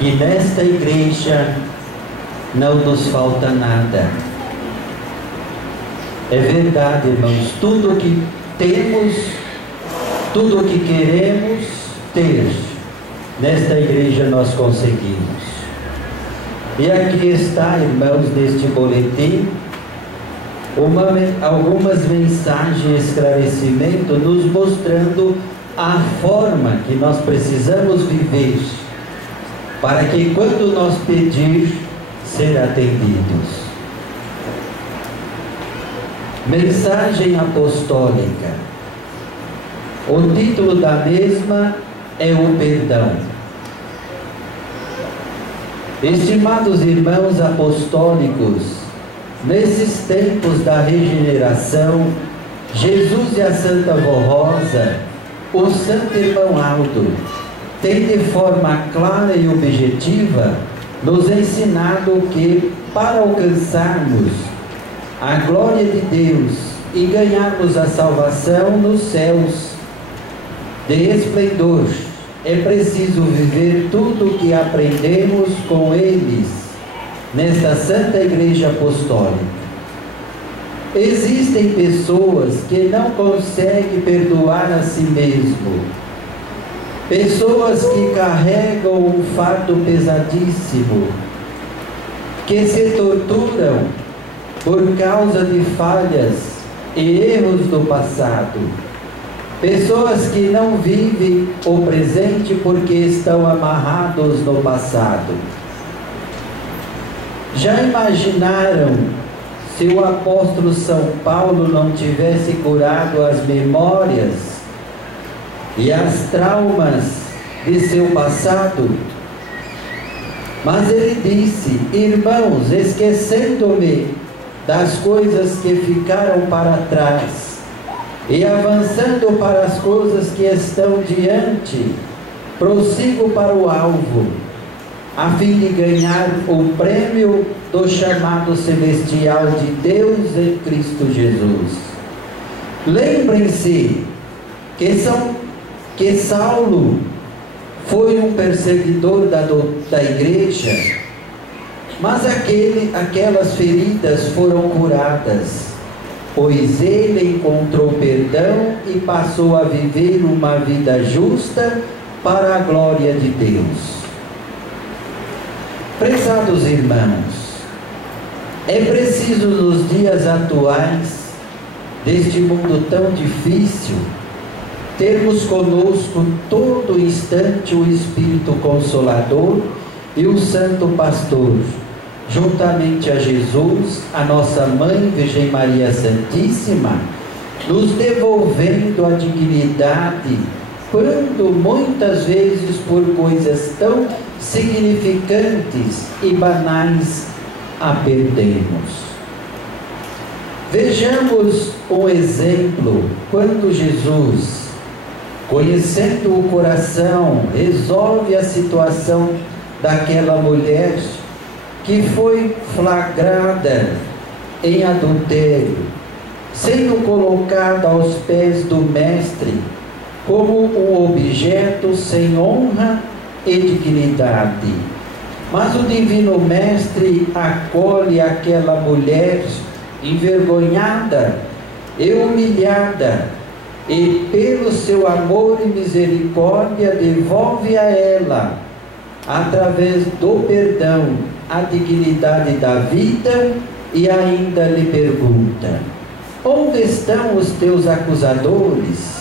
Que nesta igreja não nos falta nada. É verdade, irmãos, tudo o que temos, tudo o que queremos ter, nesta igreja nós conseguimos. E aqui está, irmãos, neste boletim, algumas mensagens de esclarecimento nos mostrando a forma que nós precisamos viver para que quando nós pedir, ser atendidos. Mensagem apostólica. O título da mesma é o perdão. Estimados irmãos apostólicos, nesses tempos da regeneração, Jesus e a Santa Vó Rosa, o Santo Irmão Aldo, tem de forma clara e objetiva nos ensinado que, para alcançarmos a glória de Deus e ganharmos a salvação nos céus de esplendor, é preciso viver tudo o que aprendemos com eles nesta Santa Igreja Apostólica. Existem pessoas que não conseguem perdoar a si mesmo, pessoas que carregam um fardo pesadíssimo, que se torturam por causa de falhas e erros do passado. Pessoas que não vivem o presente porque estão amarrados no passado. Já imaginaram se o apóstolo São Paulo não tivesse curado as memórias e as traumas de seu passado? Mas ele disse: irmãos, esquecendo-me das coisas que ficaram para trás e avançando para as coisas que estão diante, prossigo para o alvo, a fim de ganhar o prêmio do chamado celestial de Deus em Cristo Jesus. Lembrem-se que Saulo foi um perseguidor da igreja, mas aquelas feridas foram curadas, pois ele encontrou perdão e passou a viver uma vida justa para a glória de Deus. Prezados irmãos, é preciso nos dias atuais, deste mundo tão difícil, termos conosco todo instante o Espírito Consolador e o Santo Pastor, juntamente a Jesus, a nossa Mãe Virgem Maria Santíssima, nos devolvendo a dignidade, quando muitas vezes por coisas tão significantes e banais a perdemos. Vejamos um exemplo, quando Jesus, conhecendo o coração, resolve a situação daquela mulher que foi flagrada em adultério, sendo colocada aos pés do Mestre como um objeto sem honra e dignidade. Mas o Divino Mestre acolhe aquela mulher envergonhada e humilhada, e pelo seu amor e misericórdia devolve a ela, através do perdão, a dignidade da vida, e ainda lhe pergunta: onde estão os teus acusadores?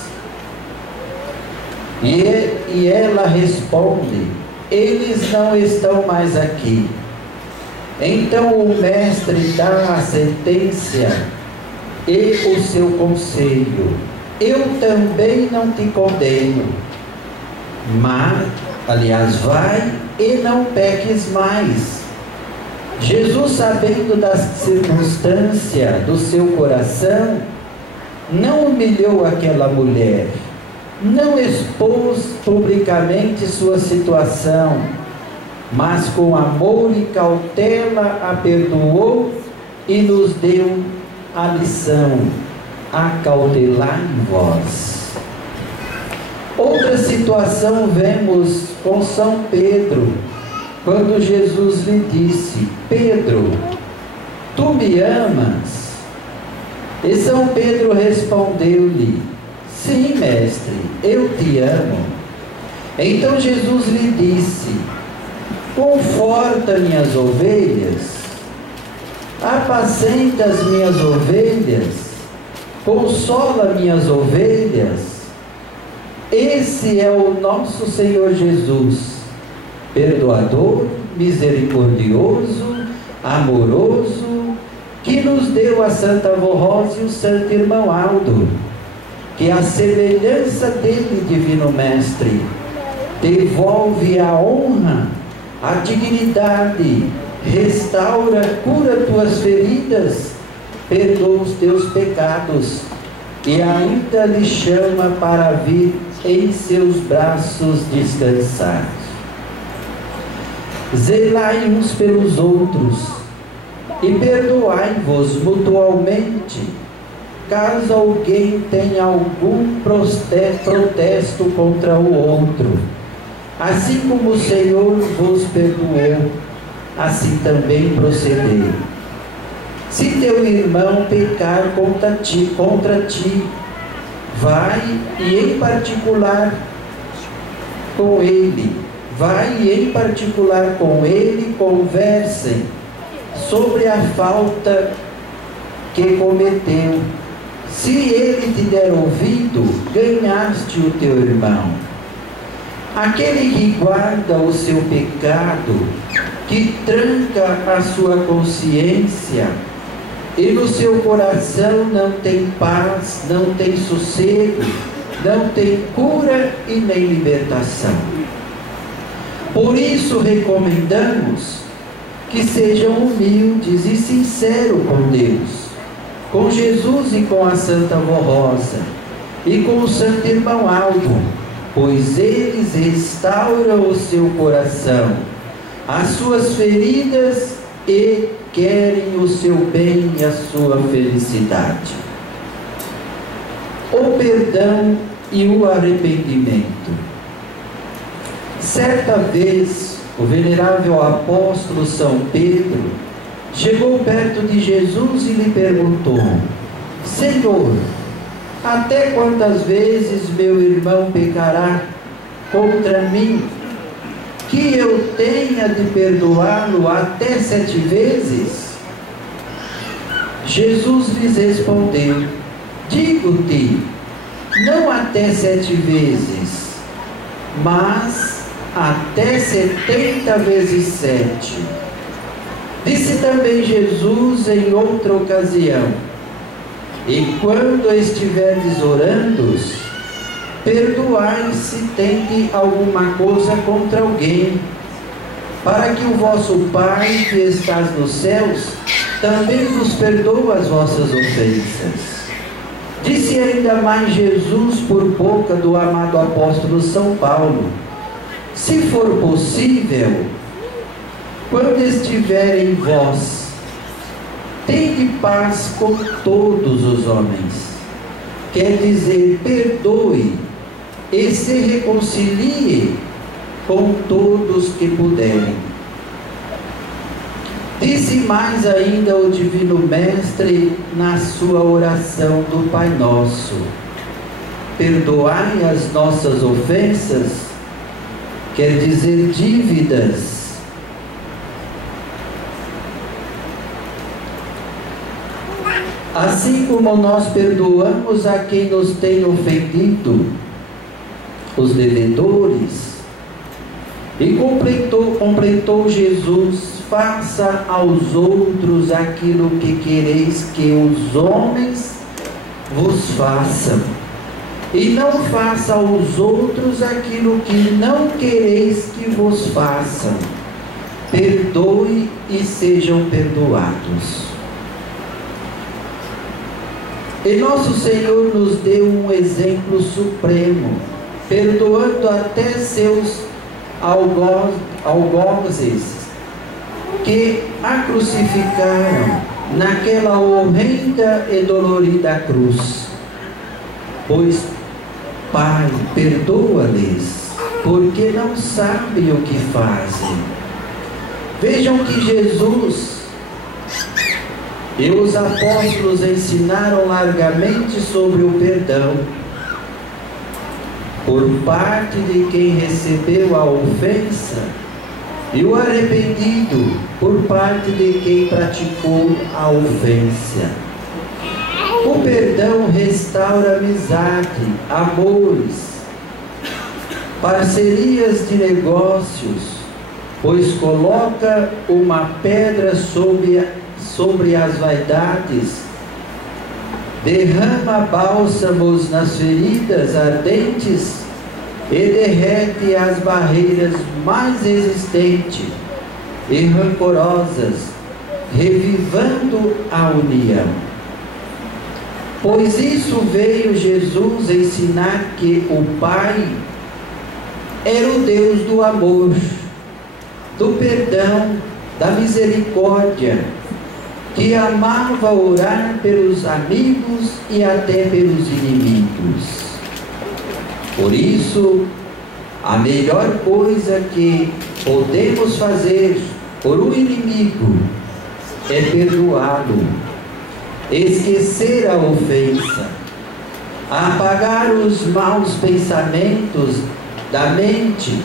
E ela responde: eles não estão mais aqui. Então o mestre dá a sentença e o seu conselho: eu também não te condeno, mas, aliás, vai e não peques mais. Jesus, sabendo da circunstância do seu coração, não humilhou aquela mulher, não expôs publicamente sua situação, mas com amor e cautela a perdoou e nos deu a lição: acautelai vós. Outra situação vemos com São Pedro, quando Jesus lhe disse: Pedro, tu me amas? E São Pedro respondeu-lhe: sim, mestre, eu te amo. Então Jesus lhe disse: conforta minhas ovelhas, apacenta as minhas ovelhas, consola minhas ovelhas. Esse é o nosso Senhor Jesus, perdoador, misericordioso, amoroso, que nos deu a Santa Avó Rosa e o Santo Irmão Aldo, que a semelhança dele, Divino Mestre, devolve a honra, a dignidade, restaura, cura tuas feridas, perdoa os teus pecados e ainda lhe chama para vir em seus braços descansar. Zelai uns pelos outros e perdoai-vos mutualmente, caso alguém tenha algum protesto contra o outro. Assim como o Senhor vos perdoou, assim também procedei. Se teu irmão pecar contra ti, vai e em particular com ele, conversem sobre a falta que cometeu. Se ele te der ouvido, ganhaste o teu irmão. Aquele que guarda o seu pecado, que tranca a sua consciência, e no seu coração não tem paz, não tem sossego, não tem cura e nem libertação. Por isso recomendamos que sejam humildes e sinceros com Deus, com Jesus e com a Santa Avó Rosa e com o Santo Irmão Aldo, pois eles restauram o seu coração, as suas feridas e querem o seu bem e a sua felicidade. O perdão e o arrependimento. Certa vez, o venerável apóstolo São Pedro chegou perto de Jesus e lhe perguntou: Senhor, até quantas vezes meu irmão pecará contra mim, que eu tenha de perdoá-lo até 7 vezes? Jesus lhes respondeu: digo-te, não até 7 vezes, mas até 70 vezes 7. Disse também Jesus em outra ocasião: e quando estiverdes orando, perdoai se tendes alguma coisa contra alguém, para que o vosso Pai que estás nos céus também vos perdoe as vossas ofensas. Disse ainda mais Jesus por boca do amado apóstolo São Paulo: se for possível, quando estiverem vós, tende paz com todos os homens. Quer dizer, perdoe e se reconcilie com todos que puderem. Disse mais ainda o Divino Mestre na sua oração do Pai Nosso: perdoai as nossas ofensas, quer dizer dívidas, assim como nós perdoamos a quem nos tem ofendido, os devedores. E completou Jesus: faça aos outros aquilo que quereis que os homens vos façam, e não faça aos outros aquilo que não quereis que vos façam. Perdoe e sejam perdoados. E nosso Senhor nos deu um exemplo supremo, perdoando até seus algozes que a crucificaram naquela horrenda e dolorida cruz. Pois, Pai, perdoa-lhes, porque não sabem o que fazem. Vejam que Jesus e os apóstolos ensinaram largamente sobre o perdão por parte de quem recebeu a ofensa, e o arrependido por parte de quem praticou a ofensa. O perdão restaura amizade, amores, parcerias de negócios, pois coloca uma pedra sobre as vaidades, derrama bálsamos nas feridas ardentes e derrete as barreiras mais resistentes e rancorosas, revivando a união. Pois isso veio Jesus ensinar, que o Pai era o Deus do amor, do perdão, da misericórdia, que amava orar pelos amigos e até pelos inimigos. Por isso, a melhor coisa que podemos fazer por um inimigo é perdoá-lo, esquecer a ofensa, apagar os maus pensamentos da mente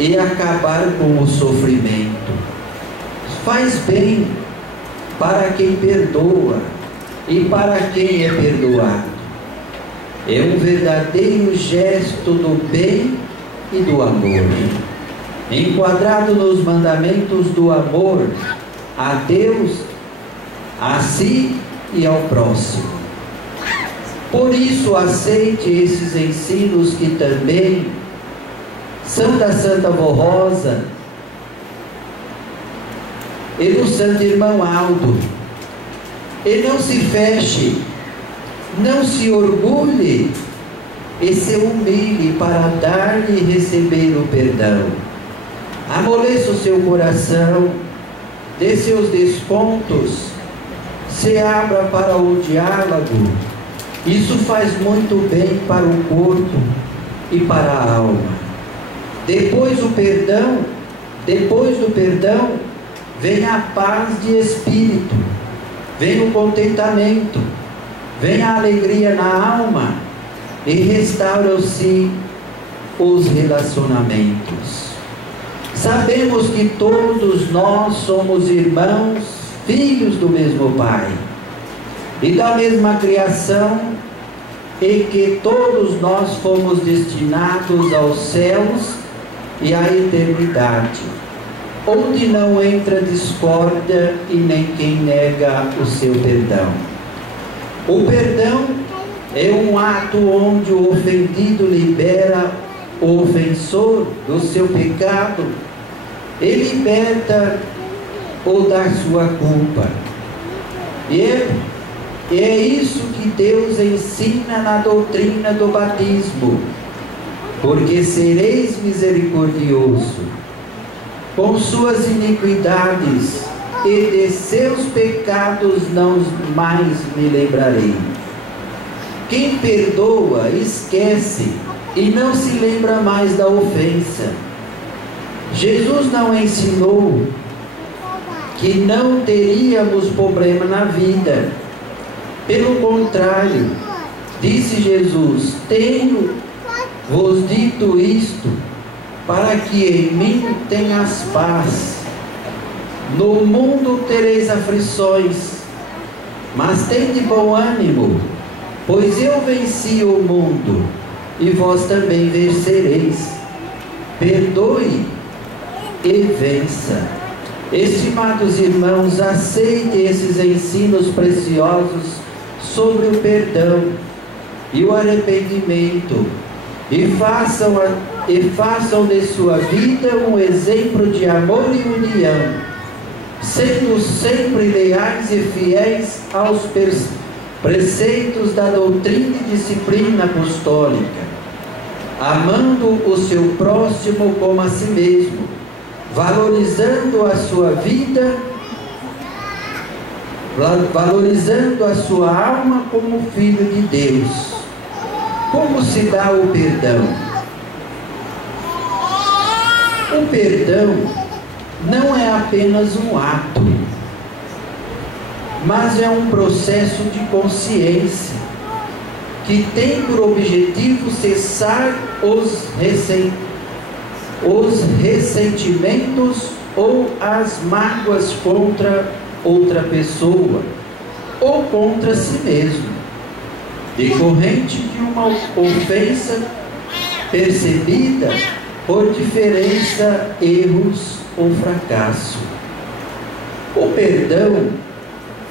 e acabar com o sofrimento. Faz bem para quem perdoa e para quem é perdoado. É um verdadeiro gesto do bem e do amor, enquadrado nos mandamentos do amor a Deus, a si e ao próximo. Por isso, aceite esses ensinos, que também são da Santa Vó Rosa e do Santo Irmão Aldo. E não se feche, não se orgulhe, e se humilhe para dar e receber o perdão. Amoleça o seu coração, dê seus descontos, se abra para o diálogo. Isso faz muito bem para o corpo e para a alma. Depois do perdão, vem a paz de espírito, vem o contentamento, vem a alegria na alma e restauram-se os relacionamentos. Sabemos que todos nós somos irmãos, filhos do mesmo Pai e da mesma criação, e que todos nós fomos destinados aos céus e à eternidade, onde não entra discórdia e nem quem nega o seu perdão. O perdão é um ato onde o ofendido libera o ofensor do seu pecado e liberta o da sua culpa. E é isso que Deus ensina na doutrina do batismo: porque sereis misericordioso com suas iniquidades, e de seus pecados não mais me lembrarei. Quem perdoa, esquece e não se lembra mais da ofensa. Jesus não ensinou que não teríamos problema na vida. Pelo contrário, disse Jesus: tenho-vos dito isto, para que em mim tenhas paz. No mundo tereis aflições, mas tende bom ânimo, pois eu venci o mundo, e vós também vencereis. perdoe e vença. Estimados irmãos, aceitem esses ensinos preciosos sobre o perdão e o arrependimento e façam de sua vida um exemplo de amor e união, sendo sempre leais e fiéis aos preceitos da doutrina e disciplina apostólica, amando o seu próximo como a si mesmo, valorizando a sua vida, valorizando a sua alma como filho de Deus. Como se dá o perdão? O perdão não é apenas um ato, mas é um processo de consciência que tem por objetivo cessar os ressentimentos ou as mágoas contra outra pessoa ou contra si mesmo, decorrente de uma ofensa percebida por diferença, erros ou fracasso. O perdão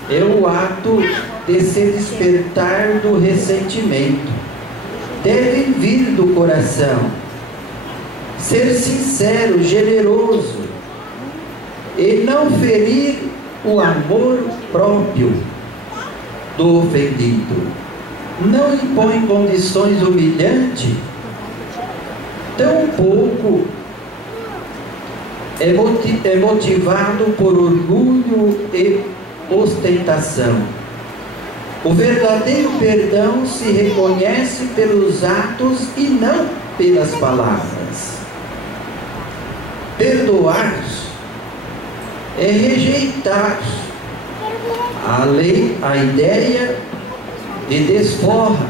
é o ato de se despertar do ressentimento. Deve vir do coração, ser sincero, generoso e não ferir o amor próprio do ofendido. Não impõe condições humilhantes, tampouco é motivado por orgulho e ostentação. O verdadeiro perdão se reconhece pelos atos e não pelas palavras. Perdoar é rejeitar a ideia de desforra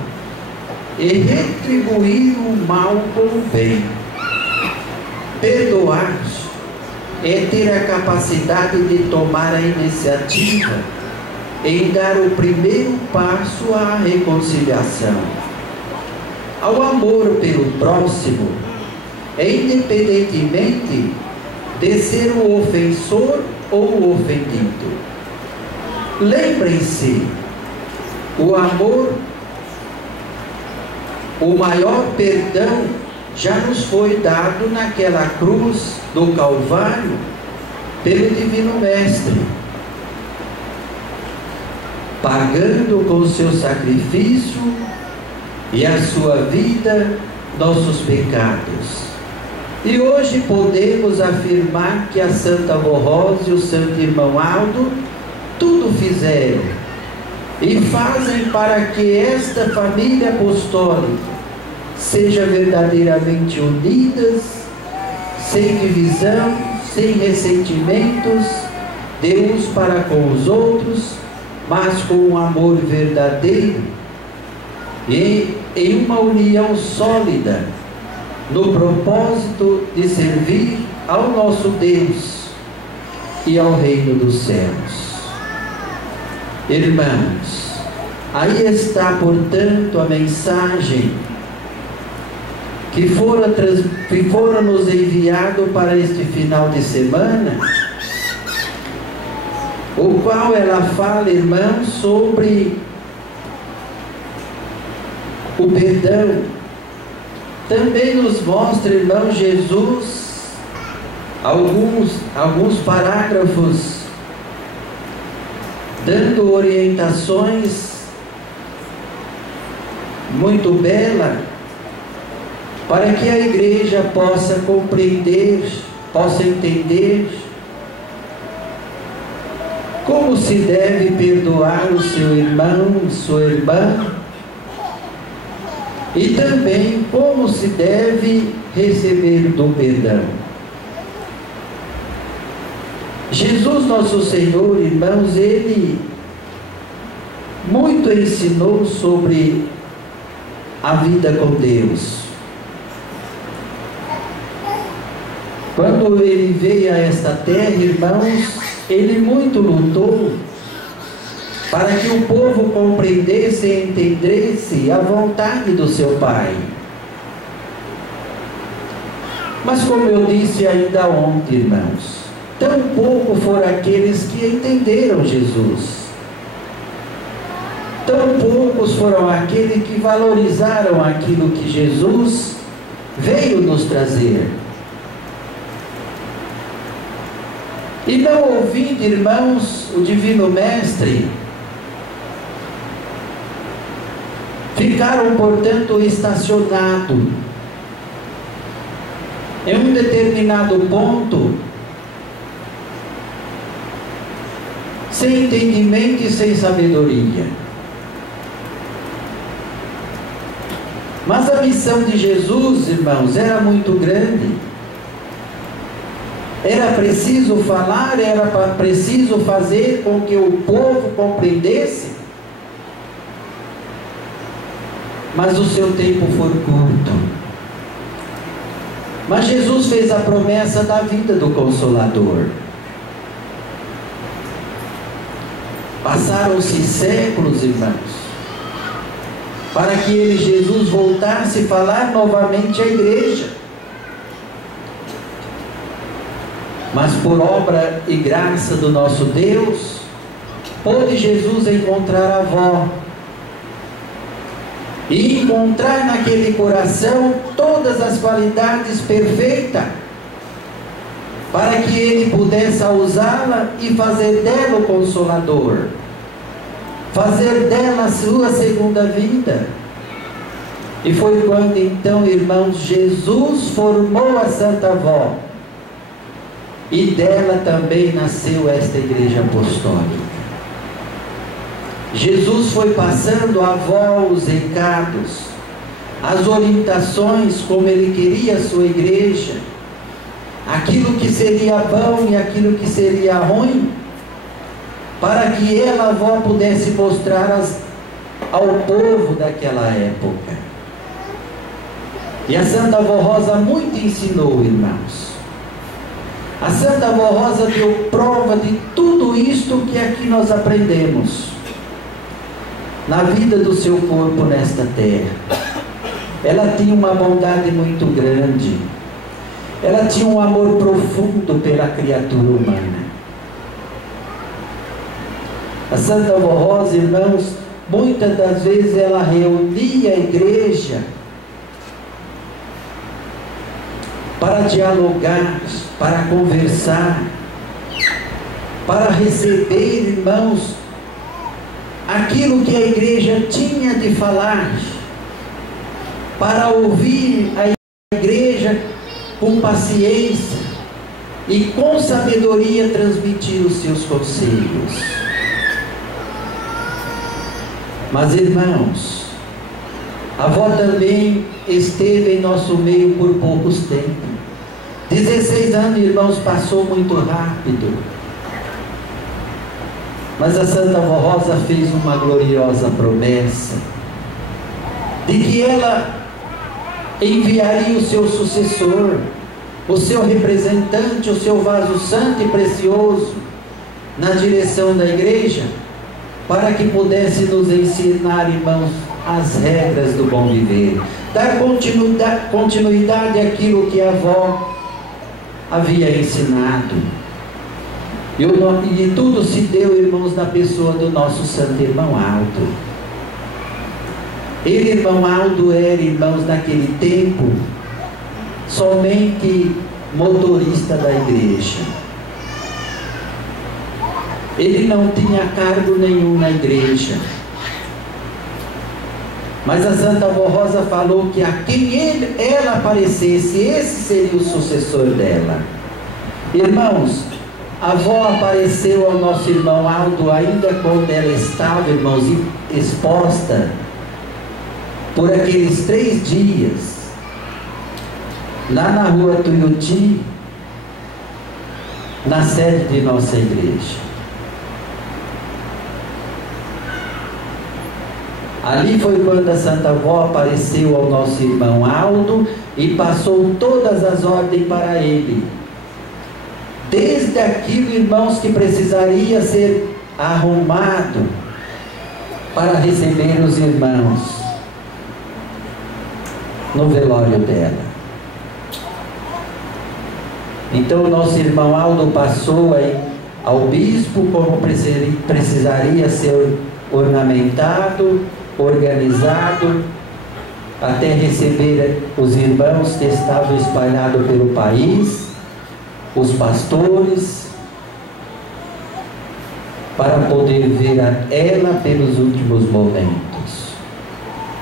e retribuir o mal com o bem. Perdoar é ter a capacidade de tomar a iniciativa em dar o primeiro passo à reconciliação. Ao amor pelo próximo, é independentemente de ser o ofensor ou o ofendido. Lembrem-se, o amor, o maior perdão já nos foi dado naquela cruz do Calvário pelo Divino Mestre, pagando com o seu sacrifício e a sua vida nossos pecados. E hoje podemos afirmar que a Santa Avó Rosa e o Santo Irmão Aldo tudo fizeram e fazem para que esta família apostólica seja verdadeiramente unidas, sem divisão, sem ressentimentos, de uns para com os outros, mas com um amor verdadeiro e em uma união sólida, no propósito de servir ao nosso Deus e ao reino dos céus. Irmãos, aí está, portanto, a mensagem que fora nos enviado para este final de semana, o qual ela fala, irmãos, sobre o perdão. Também nos mostra, irmão, Jesus, alguns parágrafos, dando orientações muito belas, para que a igreja possa compreender, possa entender como se deve perdoar o seu irmão, sua irmã, e também como se deve receber do perdão. Jesus nosso Senhor, irmãos, Ele muito ensinou sobre a vida com Deus. Quando Ele veio a esta terra, irmãos, Ele muito lutou para que o povo compreendesse e entendesse a vontade do seu Pai. Mas como eu disse ainda ontem, irmãos, tão pouco foram aqueles que entenderam Jesus. Tão poucos foram aqueles que valorizaram aquilo que Jesus veio nos trazer. E não ouvindo, irmãos, o Divino Mestre, ficaram, portanto, estacionados em um determinado ponto, sem entendimento e sem sabedoria. Mas a missão de Jesus, irmãos, era muito grande. Era preciso falar, era preciso fazer com que o povo compreendesse. Mas o seu tempo foi curto. Mas Jesus fez a promessa da vida do Consolador. Passaram-se séculos, irmãos, para que ele, Jesus, voltasse a falar novamente à igreja. Mas por obra e graça do nosso Deus, pôde Jesus encontrar a avó e encontrar naquele coração todas as qualidades perfeitas, para que ele pudesse usá-la e fazer dela o Consolador, fazer dela a sua segunda vida. E foi quando então, irmãos, Jesus formou a Santa Avó, e dela também nasceu esta igreja apostólica. Jesus foi passando à avó os recados, as orientações, como ele queria a sua igreja, aquilo que seria bom e aquilo que seria ruim, para que ela, a avó, pudesse mostrar ao povo daquela época. E a Santa Avó Rosa muito ensinou, irmãos. A Santa Avó Rosa deu prova de tudo isto que aqui nós aprendemos na vida do seu corpo nesta terra. Ela tinha uma bondade muito grande. Ela tinha um amor profundo pela criatura humana. A Santa Avó Rosa, irmãos, muitas das vezes ela reunia a igreja para dialogar, para conversar, para receber, irmãos, aquilo que a igreja tinha de falar, para ouvir a igreja com paciência e com sabedoria transmitir os seus conselhos. Mas, irmãos, a avó também esteve em nosso meio por poucos tempos. 16 anos, irmãos, passou muito rápido. Mas a Santa Avó Rosa fez uma gloriosa promessa de que ela enviaria o seu sucessor, o seu representante, o seu vaso santo e precioso na direção da igreja, para que pudesse nos ensinar, irmãos, as regras do bom viver, dar continuidade àquilo que a avó havia ensinado. E tudo se deu, irmãos, na pessoa do nosso santo irmão Aldo. Ele, irmão Aldo, era, irmãos, naquele tempo, somente motorista da igreja. Ele não tinha cargo nenhum na igreja. Mas a Santa Avó Rosa falou que a quem ela aparecesse, esse seria o sucessor dela. Irmãos, a avó apareceu ao nosso irmão Aldo ainda quando ela estava, irmãos, exposta por aqueles 3 dias lá na rua Tuiuti, na sede de nossa igreja. Ali foi quando a Santa Avó apareceu ao nosso irmão Aldo e passou todas as ordens para ele. Desde aquilo, irmãos, que precisaria ser arrumado para receber os irmãos no velório dela. Então o nosso irmão Aldo passou ao bispo como precisaria ser ornamentado, organizado, até receber os irmãos que estavam espalhados pelo país, os pastores, para poder ver ela pelos últimos momentos,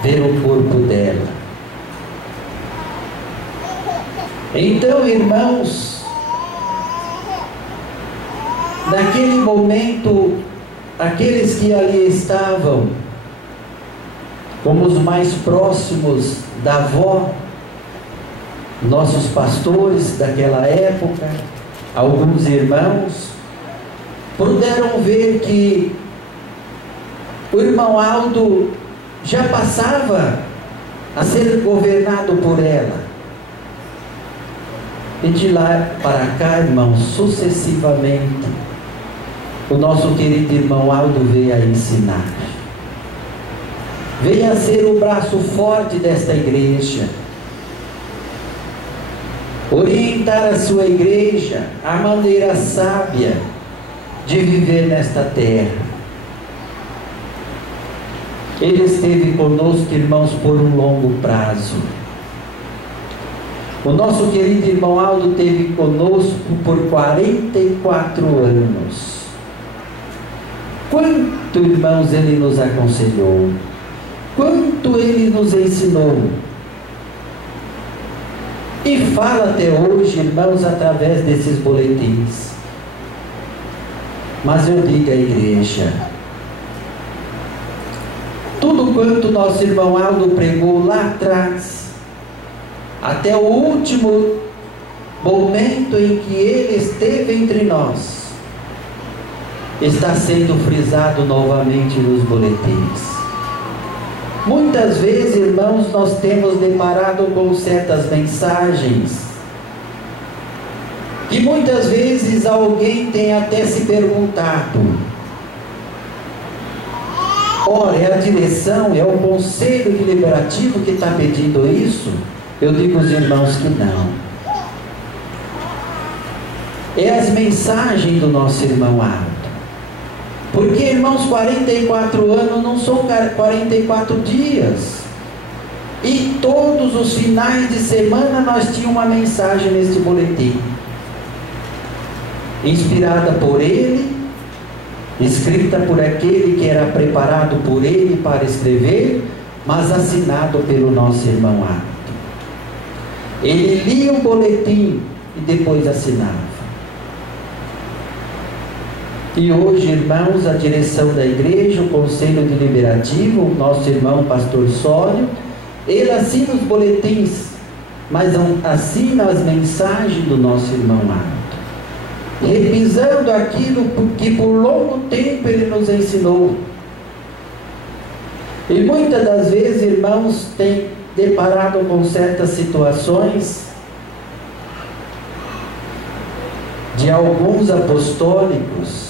ver o corpo dela. Então, irmãos, naquele momento, aqueles que ali estavam, como os mais próximos da avó, nossos pastores daquela época, alguns irmãos, puderam ver que o irmão Aldo já passava a ser governado por ela. E de lá para cá, irmãos, sucessivamente, o nosso querido irmão Aldo veio a ensinar, veio a ser o braço forte desta igreja, orientar a sua igreja à maneira sábia de viver nesta terra. Ele esteve conosco, irmãos, por um longo prazo. O nosso querido irmão Aldo esteve conosco por 44 anos. Quanto, irmãos, ele nos aconselhou, quanto ele nos ensinou. E fala até hoje, irmãos, através desses boletins. Mas eu digo à igreja, tudo quanto nosso irmão Aldo pregou lá atrás, até o último momento em que ele esteve entre nós, está sendo frisado novamente nos boletins. Muitas vezes, irmãos, nós temos deparado com certas mensagens e muitas vezes alguém tem até se perguntado: ora, é a direção, é o conselho deliberativo que está pedindo isso? Eu digo aos irmãos que não. É as mensagens do nosso irmão Aldo. Porque, irmãos, 44 anos não são 44 dias. E todos os finais de semana nós tínhamos uma mensagem nesse boletim, inspirada por ele, escrita por aquele que era preparado por ele para escrever, mas assinado pelo nosso irmão Aldo. Ele lia o boletim e depois assinava. E hoje, irmãos, a direção da igreja, o conselho deliberativo, o nosso irmão pastor Sório, ele assina os boletins, mas assina as mensagens do nosso irmão Aldo, repisando aquilo que por longo tempo ele nos ensinou. E muitas das vezes, irmãos, tem deparado com certas situações de alguns apostólicos,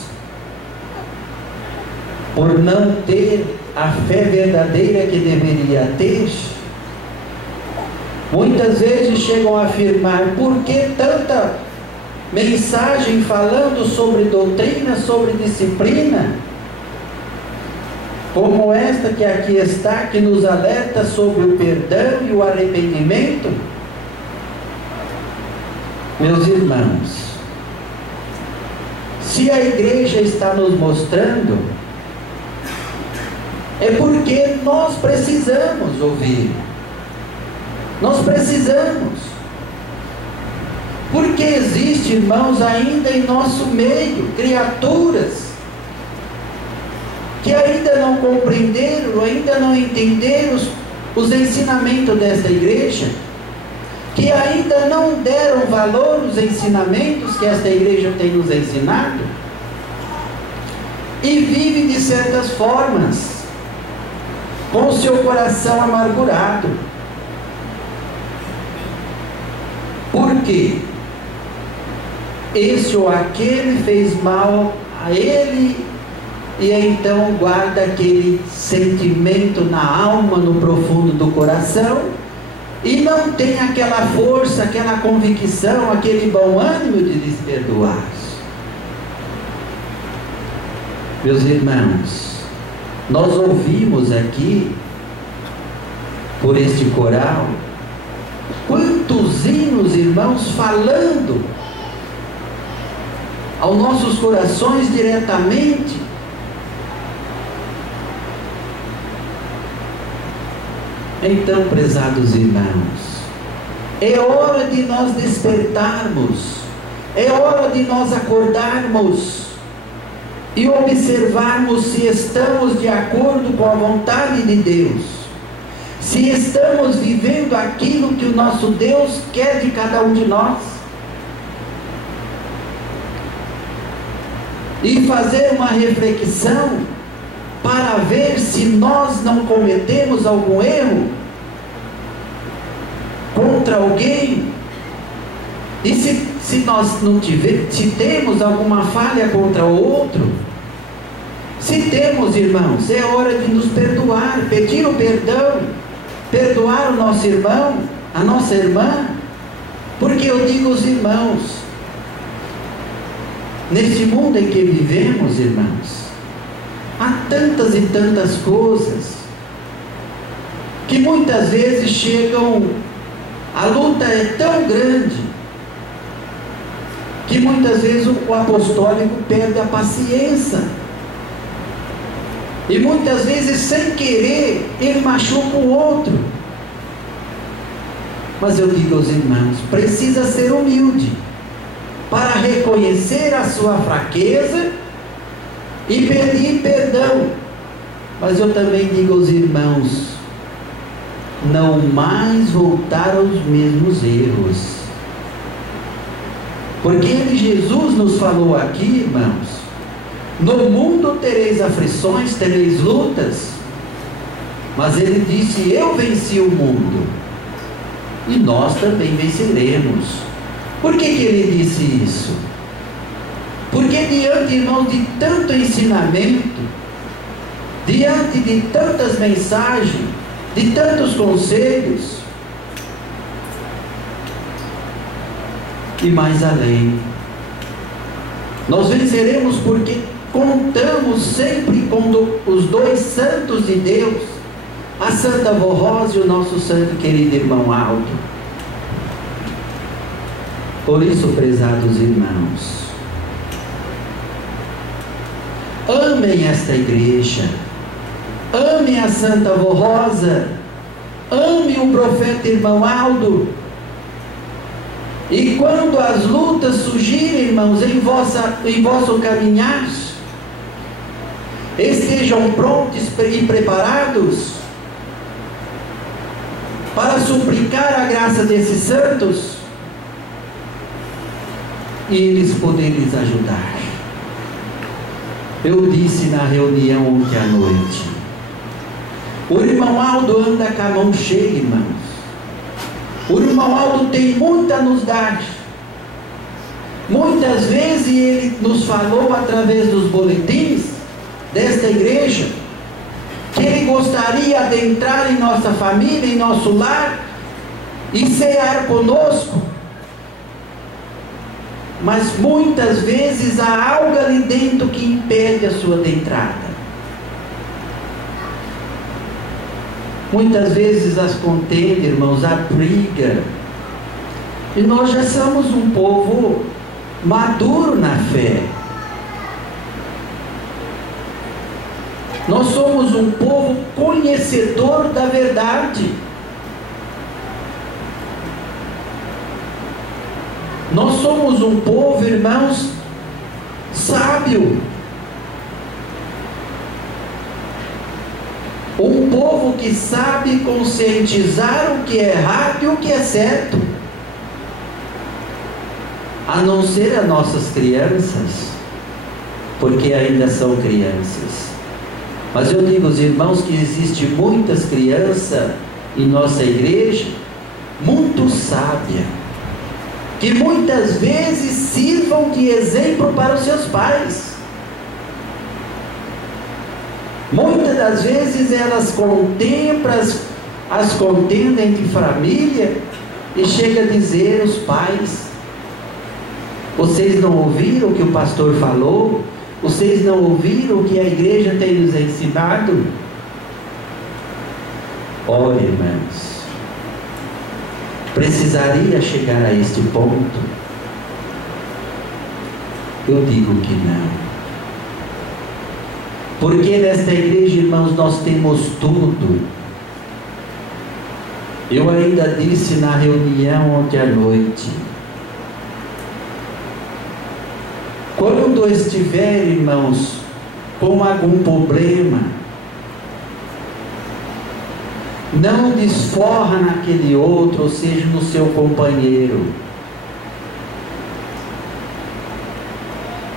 por não ter a fé verdadeira que deveria ter, muitas vezes chegam a afirmar: por que tanta mensagem falando sobre doutrina, sobre disciplina, como esta que aqui está, que nos alerta sobre o perdão e o arrependimento? Meus irmãos, se a igreja está nos mostrando, é porque nós precisamos ouvir. Nós precisamos. Porque existe, irmãos, ainda em nosso meio, criaturas que ainda não compreenderam, ainda não entenderam os ensinamentos desta igreja, que ainda não deram valor aos ensinamentos que esta igreja tem nos ensinado, e vivem de certas formas, com o seu coração amargurado. Por quê? Esse ou aquele fez mal a ele, e então guarda aquele sentimento na alma, no profundo do coração, e não tem aquela força, aquela convicção, aquele bom ânimo de lhes perdoar. Meus irmãos, nós ouvimos aqui, por este coral, quantos hinos, irmãos, falando aos nossos corações diretamente. Então, prezados irmãos, é hora de nós despertarmos, é hora de nós acordarmos e observarmos se estamos de acordo com a vontade de Deus, se estamos vivendo aquilo que o nosso Deus quer de cada um de nós, e fazer uma reflexão para ver se nós não cometemos algum erro contra alguém, e se nós não se temos alguma falha contra o outro. Se temos, irmãos, é hora de nos perdoar, pedir o perdão, perdoar o nosso irmão, a nossa irmã, porque eu digo aos irmãos, neste mundo em que vivemos, irmãos, há tantas e tantas coisas que muitas vezes chegam, a luta é tão grande que muitas vezes o apostólico perde a paciência, e muitas vezes sem querer ele machuca o outro. Mas eu digo aos irmãos, precisa ser humilde para reconhecer a sua fraqueza e pedir perdão. Mas eu também digo aos irmãos, não mais voltar aos mesmos erros, porque Jesus nos falou aqui, irmãos, no mundo tereis aflições, tereis lutas, mas ele disse, eu venci o mundo, e nós também venceremos. Por que ele disse isso? Porque diante, irmãos, de tanto ensinamento, diante de tantas mensagens, de tantos conselhos, e mais além, nós venceremos porque contamos sempre com os dois santos de Deus, a Santa Avó Rosa e o nosso santo querido irmão Aldo. Por isso, prezados irmãos, amem esta igreja, amem a Santa Avó Rosa, amem o profeta irmão Aldo, e quando as lutas surgirem, irmãos, em vosso caminhar, estejam prontos e preparados para suplicar a graça desses santos e eles poderem lhes ajudar. Eu disse na reunião ontem à noite, o irmão Aldo anda com a mão cheia, irmãos. O irmão Aldo tem muito a nos dar. Muitas vezes ele nos falou através dos boletins desta igreja que ele gostaria de entrar em nossa família, em nosso lar e cear conosco, mas muitas vezes há algo ali dentro que impede a sua entrada. Muitas vezes as contendas, irmãos, a briga, e nós já somos um povo maduro na fé. Nós somos um povo conhecedor da verdade. Nós somos um povo, irmãos, sábio. Um povo que sabe conscientizar o que é errado e o que é certo. A não ser as nossas crianças, porque ainda são crianças. Mas eu digo aos irmãos que existe muitas crianças em nossa igreja, muito sábia, que muitas vezes sirvam de exemplo para os seus pais. Muitas das vezes elas contemplam as contendas entre família, e chega a dizer aos pais: vocês não ouviram o que o pastor falou? Vocês não ouviram o que a igreja tem nos ensinado? Ora, irmãos, precisaria chegar a este ponto? Eu digo que não. Porque nesta igreja, irmãos, nós temos tudo. Eu ainda disse na reunião ontem à noite: quando estiver, irmãos, com algum problema, não desforra naquele outro, ou seja, no seu companheiro.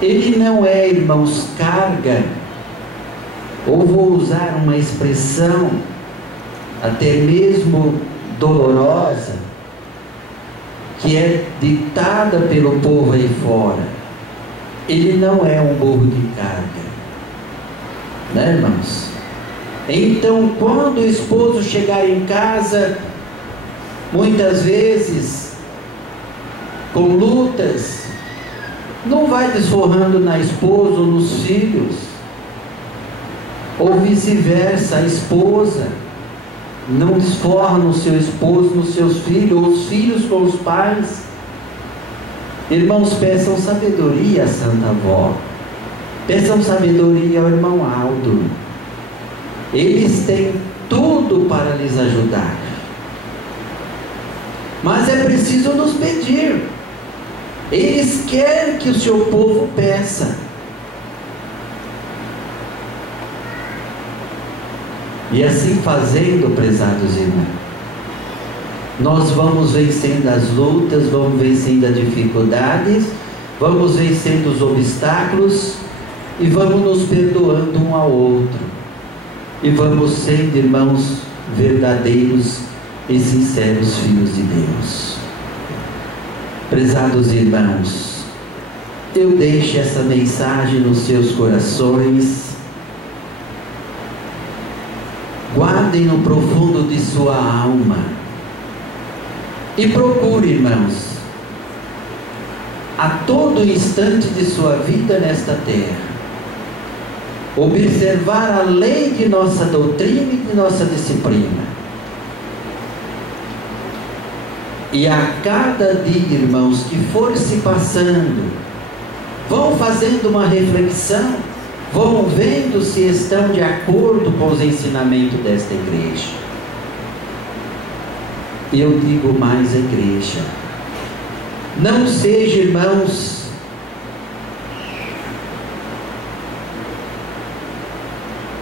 Ele não é, irmãos, carga, ou vou usar uma expressão até mesmo dolorosa, que é ditada pelo povo aí fora. Ele não é um burro de carga, né, irmãos? Então, quando o esposo chegar em casa, muitas vezes com lutas, não vai desforrando na esposa ou nos filhos, ou vice-versa, a esposa não desforra no seu esposo, nos seus filhos, ou os filhos com os pais. Irmãos, peçam sabedoria à Santa Avó, peçam sabedoria ao irmão Aldo. Eles têm tudo para lhes ajudar, mas é preciso nos pedir. Eles querem que o seu povo peça. E assim fazendo, prezados irmãos, nós vamos vencendo as lutas, vamos vencendo as dificuldades, vamos vencendo os obstáculos e vamos nos perdoando um ao outro. E vamos sendo, irmãos, verdadeiros e sinceros filhos de Deus. Prezados irmãos, eu deixo essa mensagem nos seus corações. Guardem no profundo de sua alma. E procure, irmãos, a todo instante de sua vida nesta terra, observar a lei de nossa doutrina e de nossa disciplina. E a cada dia, irmãos, que for se passando, vão fazendo uma reflexão, vão vendo se estão de acordo com os ensinamentos desta igreja. E eu digo mais à igreja: não seja, irmãos,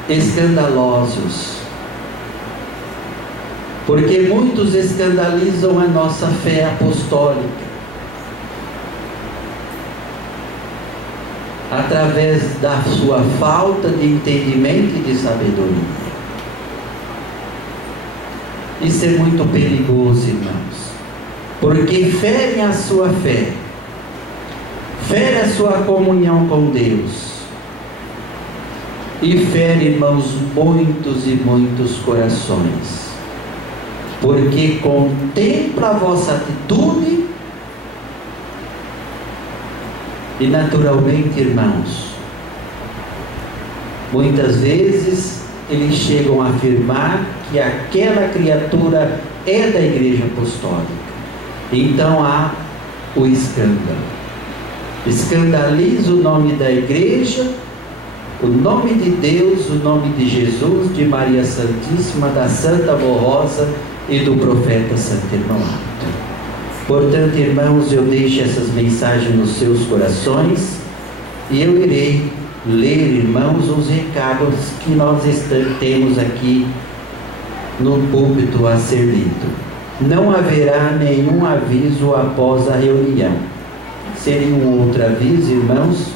escandalosos, porque muitos escandalizam a nossa fé apostólica através da sua falta de entendimento e de sabedoria. Isso é muito perigoso, irmãos, porque fere a sua fé, fere a sua comunhão com Deus, e fere, irmãos, muitos e muitos corações, porque contempla a vossa atitude e naturalmente, irmãos, muitas vezes eles chegam a afirmar que aquela criatura é da igreja apostólica. Então há o escândalo. Escandaliza o nome da igreja, o nome de Deus, o nome de Jesus, de Maria Santíssima, da Santa Avó Rosa e do profeta Santo Irmão Aldo. Portanto, irmãos, eu deixo essas mensagens nos seus corações e eu irei ler, irmãos, os recados que nós temos aqui no púlpito a ser lido. Não haverá nenhum aviso após a reunião. Seria um outro aviso, irmãos,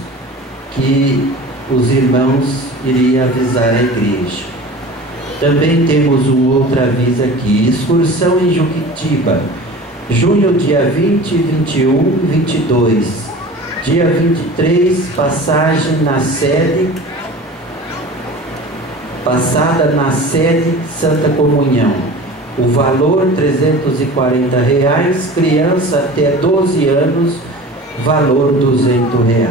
que os irmãos iriam avisar a igreja. Também temos um outro aviso aqui: excursão em Juquitiba, junho, dia 20, 21 e 22. Dia 23, passagem na sede, passada na sede Santa Comunhão. O valor R$ 340, criança até 12 anos, valor R$ 200.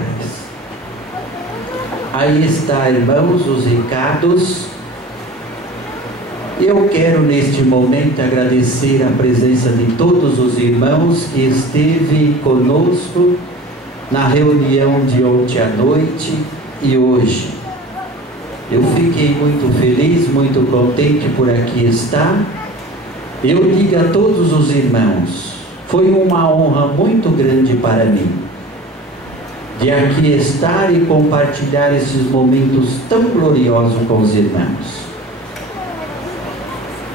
Aí está, irmãos, os recados. Eu quero neste momento agradecer a presença de todos os irmãos que esteve conosco na reunião de ontem à noite e hoje. Eu fiquei muito feliz, muito contente por aqui estar. Eu digo a todos os irmãos, foi uma honra muito grande para mim, de aqui estar e compartilhar esses momentos tão gloriosos com os irmãos.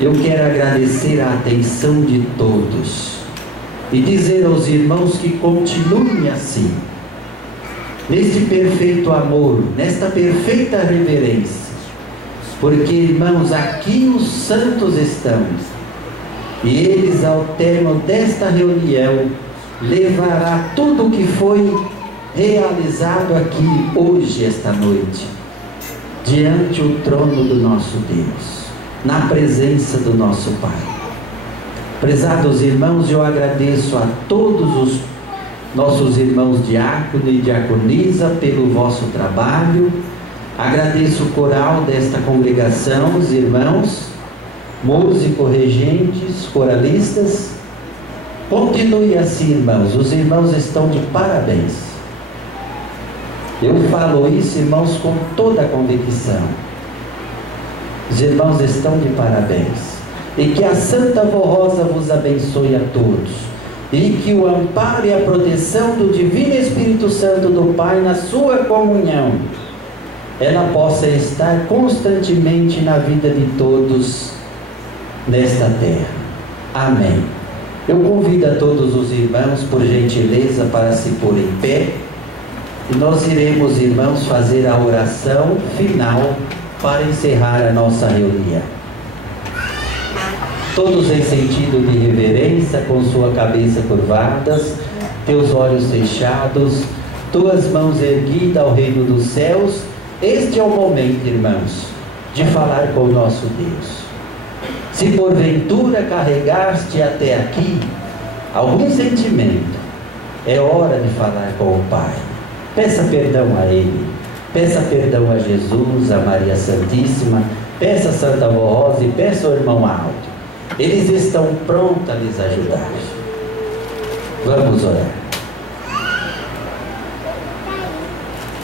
Eu quero agradecer a atenção de todos e dizer aos irmãos que continuem assim, neste perfeito amor, nesta perfeita reverência, porque, irmãos, aqui os santos estão, e eles, ao término desta reunião, levará tudo o que foi realizado aqui hoje, esta noite, diante o trono do nosso Deus, na presença do nosso Pai. Prezados irmãos, eu agradeço a todos os nossos irmãos diácono e diaconisa pelo vosso trabalho. Agradeço o coral desta congregação, os irmãos, músicos, regentes, coralistas. Continue assim, irmãos, os irmãos estão de parabéns. Eu falo isso, irmãos, com toda a convicção. Os irmãos estão de parabéns. E que a Santa Vó Rosa vos abençoe a todos. E que o amparo e a proteção do Divino Espírito Santo do Pai na sua comunhão, ela possa estar constantemente na vida de todos nesta terra. Amém. Eu convido a todos os irmãos, por gentileza, para se pôr em pé. E nós iremos, irmãos, fazer a oração final para encerrar a nossa reunião. Todos em sentido de reverência, com sua cabeça curvadas, teus olhos fechados, tuas mãos erguidas ao reino dos céus. Este é o momento, irmãos, de falar com o nosso Deus. Se porventura carregaste até aqui algum sentimento, é hora de falar com o Pai. Peça perdão a Ele, peça perdão a Jesus, a Maria Santíssima, peça a Santa Vó Rosa e peça ao irmão Aldo. Eles estão prontos a lhes ajudar. Vamos orar.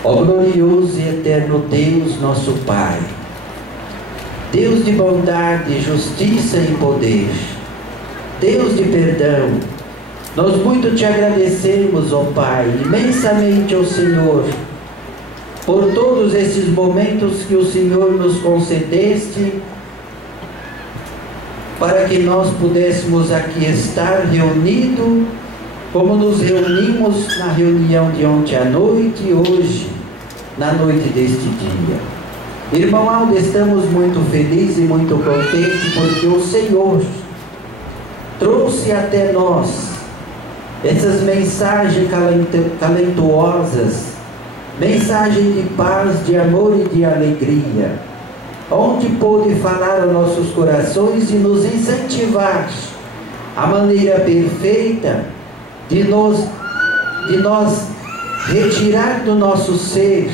Ó glorioso e eterno Deus, nosso Pai, Deus de bondade, justiça e poder, Deus de perdão, nós muito te agradecemos, ó Pai, imensamente ao Senhor, por todos esses momentos que o Senhor nos concedeste, para que nós pudéssemos aqui estar reunidos, como nos reunimos na reunião de ontem à noite e hoje, na noite deste dia. Irmão Aldo, estamos muito felizes e muito contentes, porque o Senhor trouxe até nós essas mensagens talentuosas, mensagens de paz, de amor e de alegria, onde pôde falar aos nossos corações e nos incentivar a maneira perfeita de nós retirar do nosso ser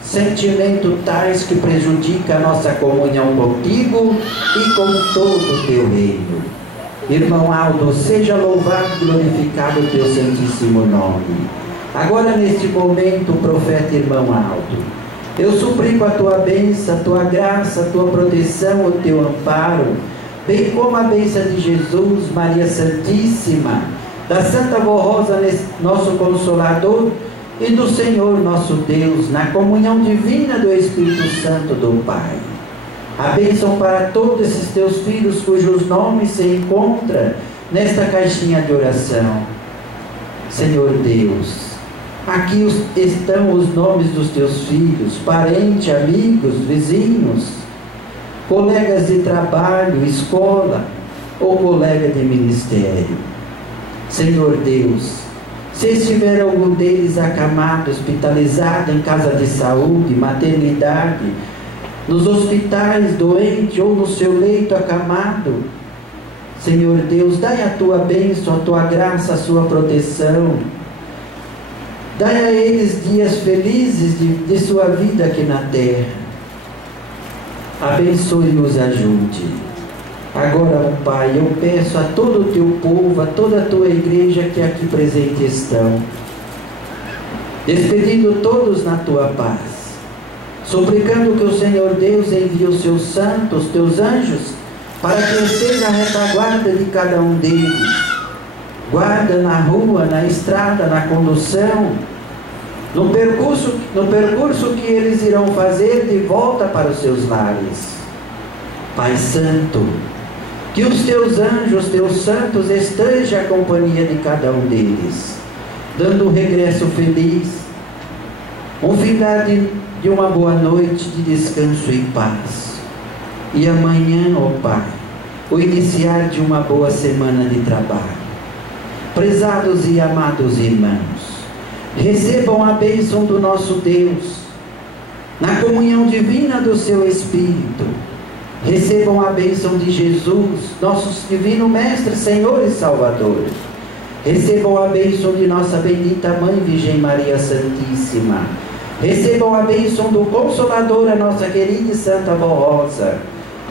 sentimentos tais que prejudicam a nossa comunhão contigo e com todo o teu reino. Irmão Aldo, seja louvado e glorificado o teu santíssimo nome. Agora, neste momento, o profeta irmão Aldo, eu suplico a tua bênção, a tua graça, a tua proteção, o teu amparo, bem como a bênção de Jesus, Maria Santíssima, da Santa Vó Rosa, nosso Consolador, e do Senhor nosso Deus, na comunhão divina do Espírito Santo do Pai. A bênção para todos esses teus filhos, cujos nomes se encontram nesta caixinha de oração. Senhor Deus, aqui estão os nomes dos teus filhos, parentes, amigos, vizinhos, colegas de trabalho, escola ou colega de ministério. Senhor Deus, se estiver algum deles acamado, hospitalizado em casa de saúde, maternidade, nos hospitais, doente ou no seu leito acamado, Senhor Deus, dai a tua bênção, a tua graça, a sua proteção. Dai a eles dias felizes de sua vida aqui na terra. Abençoe e os ajude. Agora, ó Pai, eu peço a todo o teu povo, a toda a tua igreja que aqui presente estão, despedindo todos na tua paz, suplicando que o Senhor Deus envie os seus santos, os teus anjos, para que esteja a retaguarda de cada um deles, guarda na rua, na estrada, na condução, no percurso que eles irão fazer de volta para os seus lares. Pai Santo, que os teus anjos, teus santos, estejam a companhia de cada um deles, dando um regresso feliz, um final de uma boa noite de descanso e paz. E amanhã, ó Pai, o iniciar de uma boa semana de trabalho. Prezados e amados irmãos, recebam a bênção do nosso Deus, na comunhão divina do seu Espírito. Recebam a bênção de Jesus, nosso divino Mestre, Senhor e Salvador. Recebam a bênção de nossa bendita Mãe, Virgem Maria Santíssima. Recebam a bênção do Consolador, a nossa querida e Santa Avó Rosa.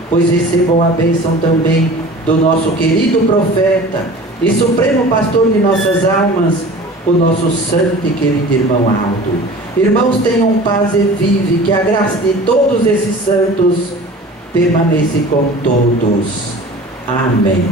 Pois recebam a bênção também do nosso querido profeta e supremo pastor de nossas almas, o nosso santo e querido irmão Aldo. Irmãos, tenham paz e vive, que a graça de todos esses santos permaneça com todos. Amém.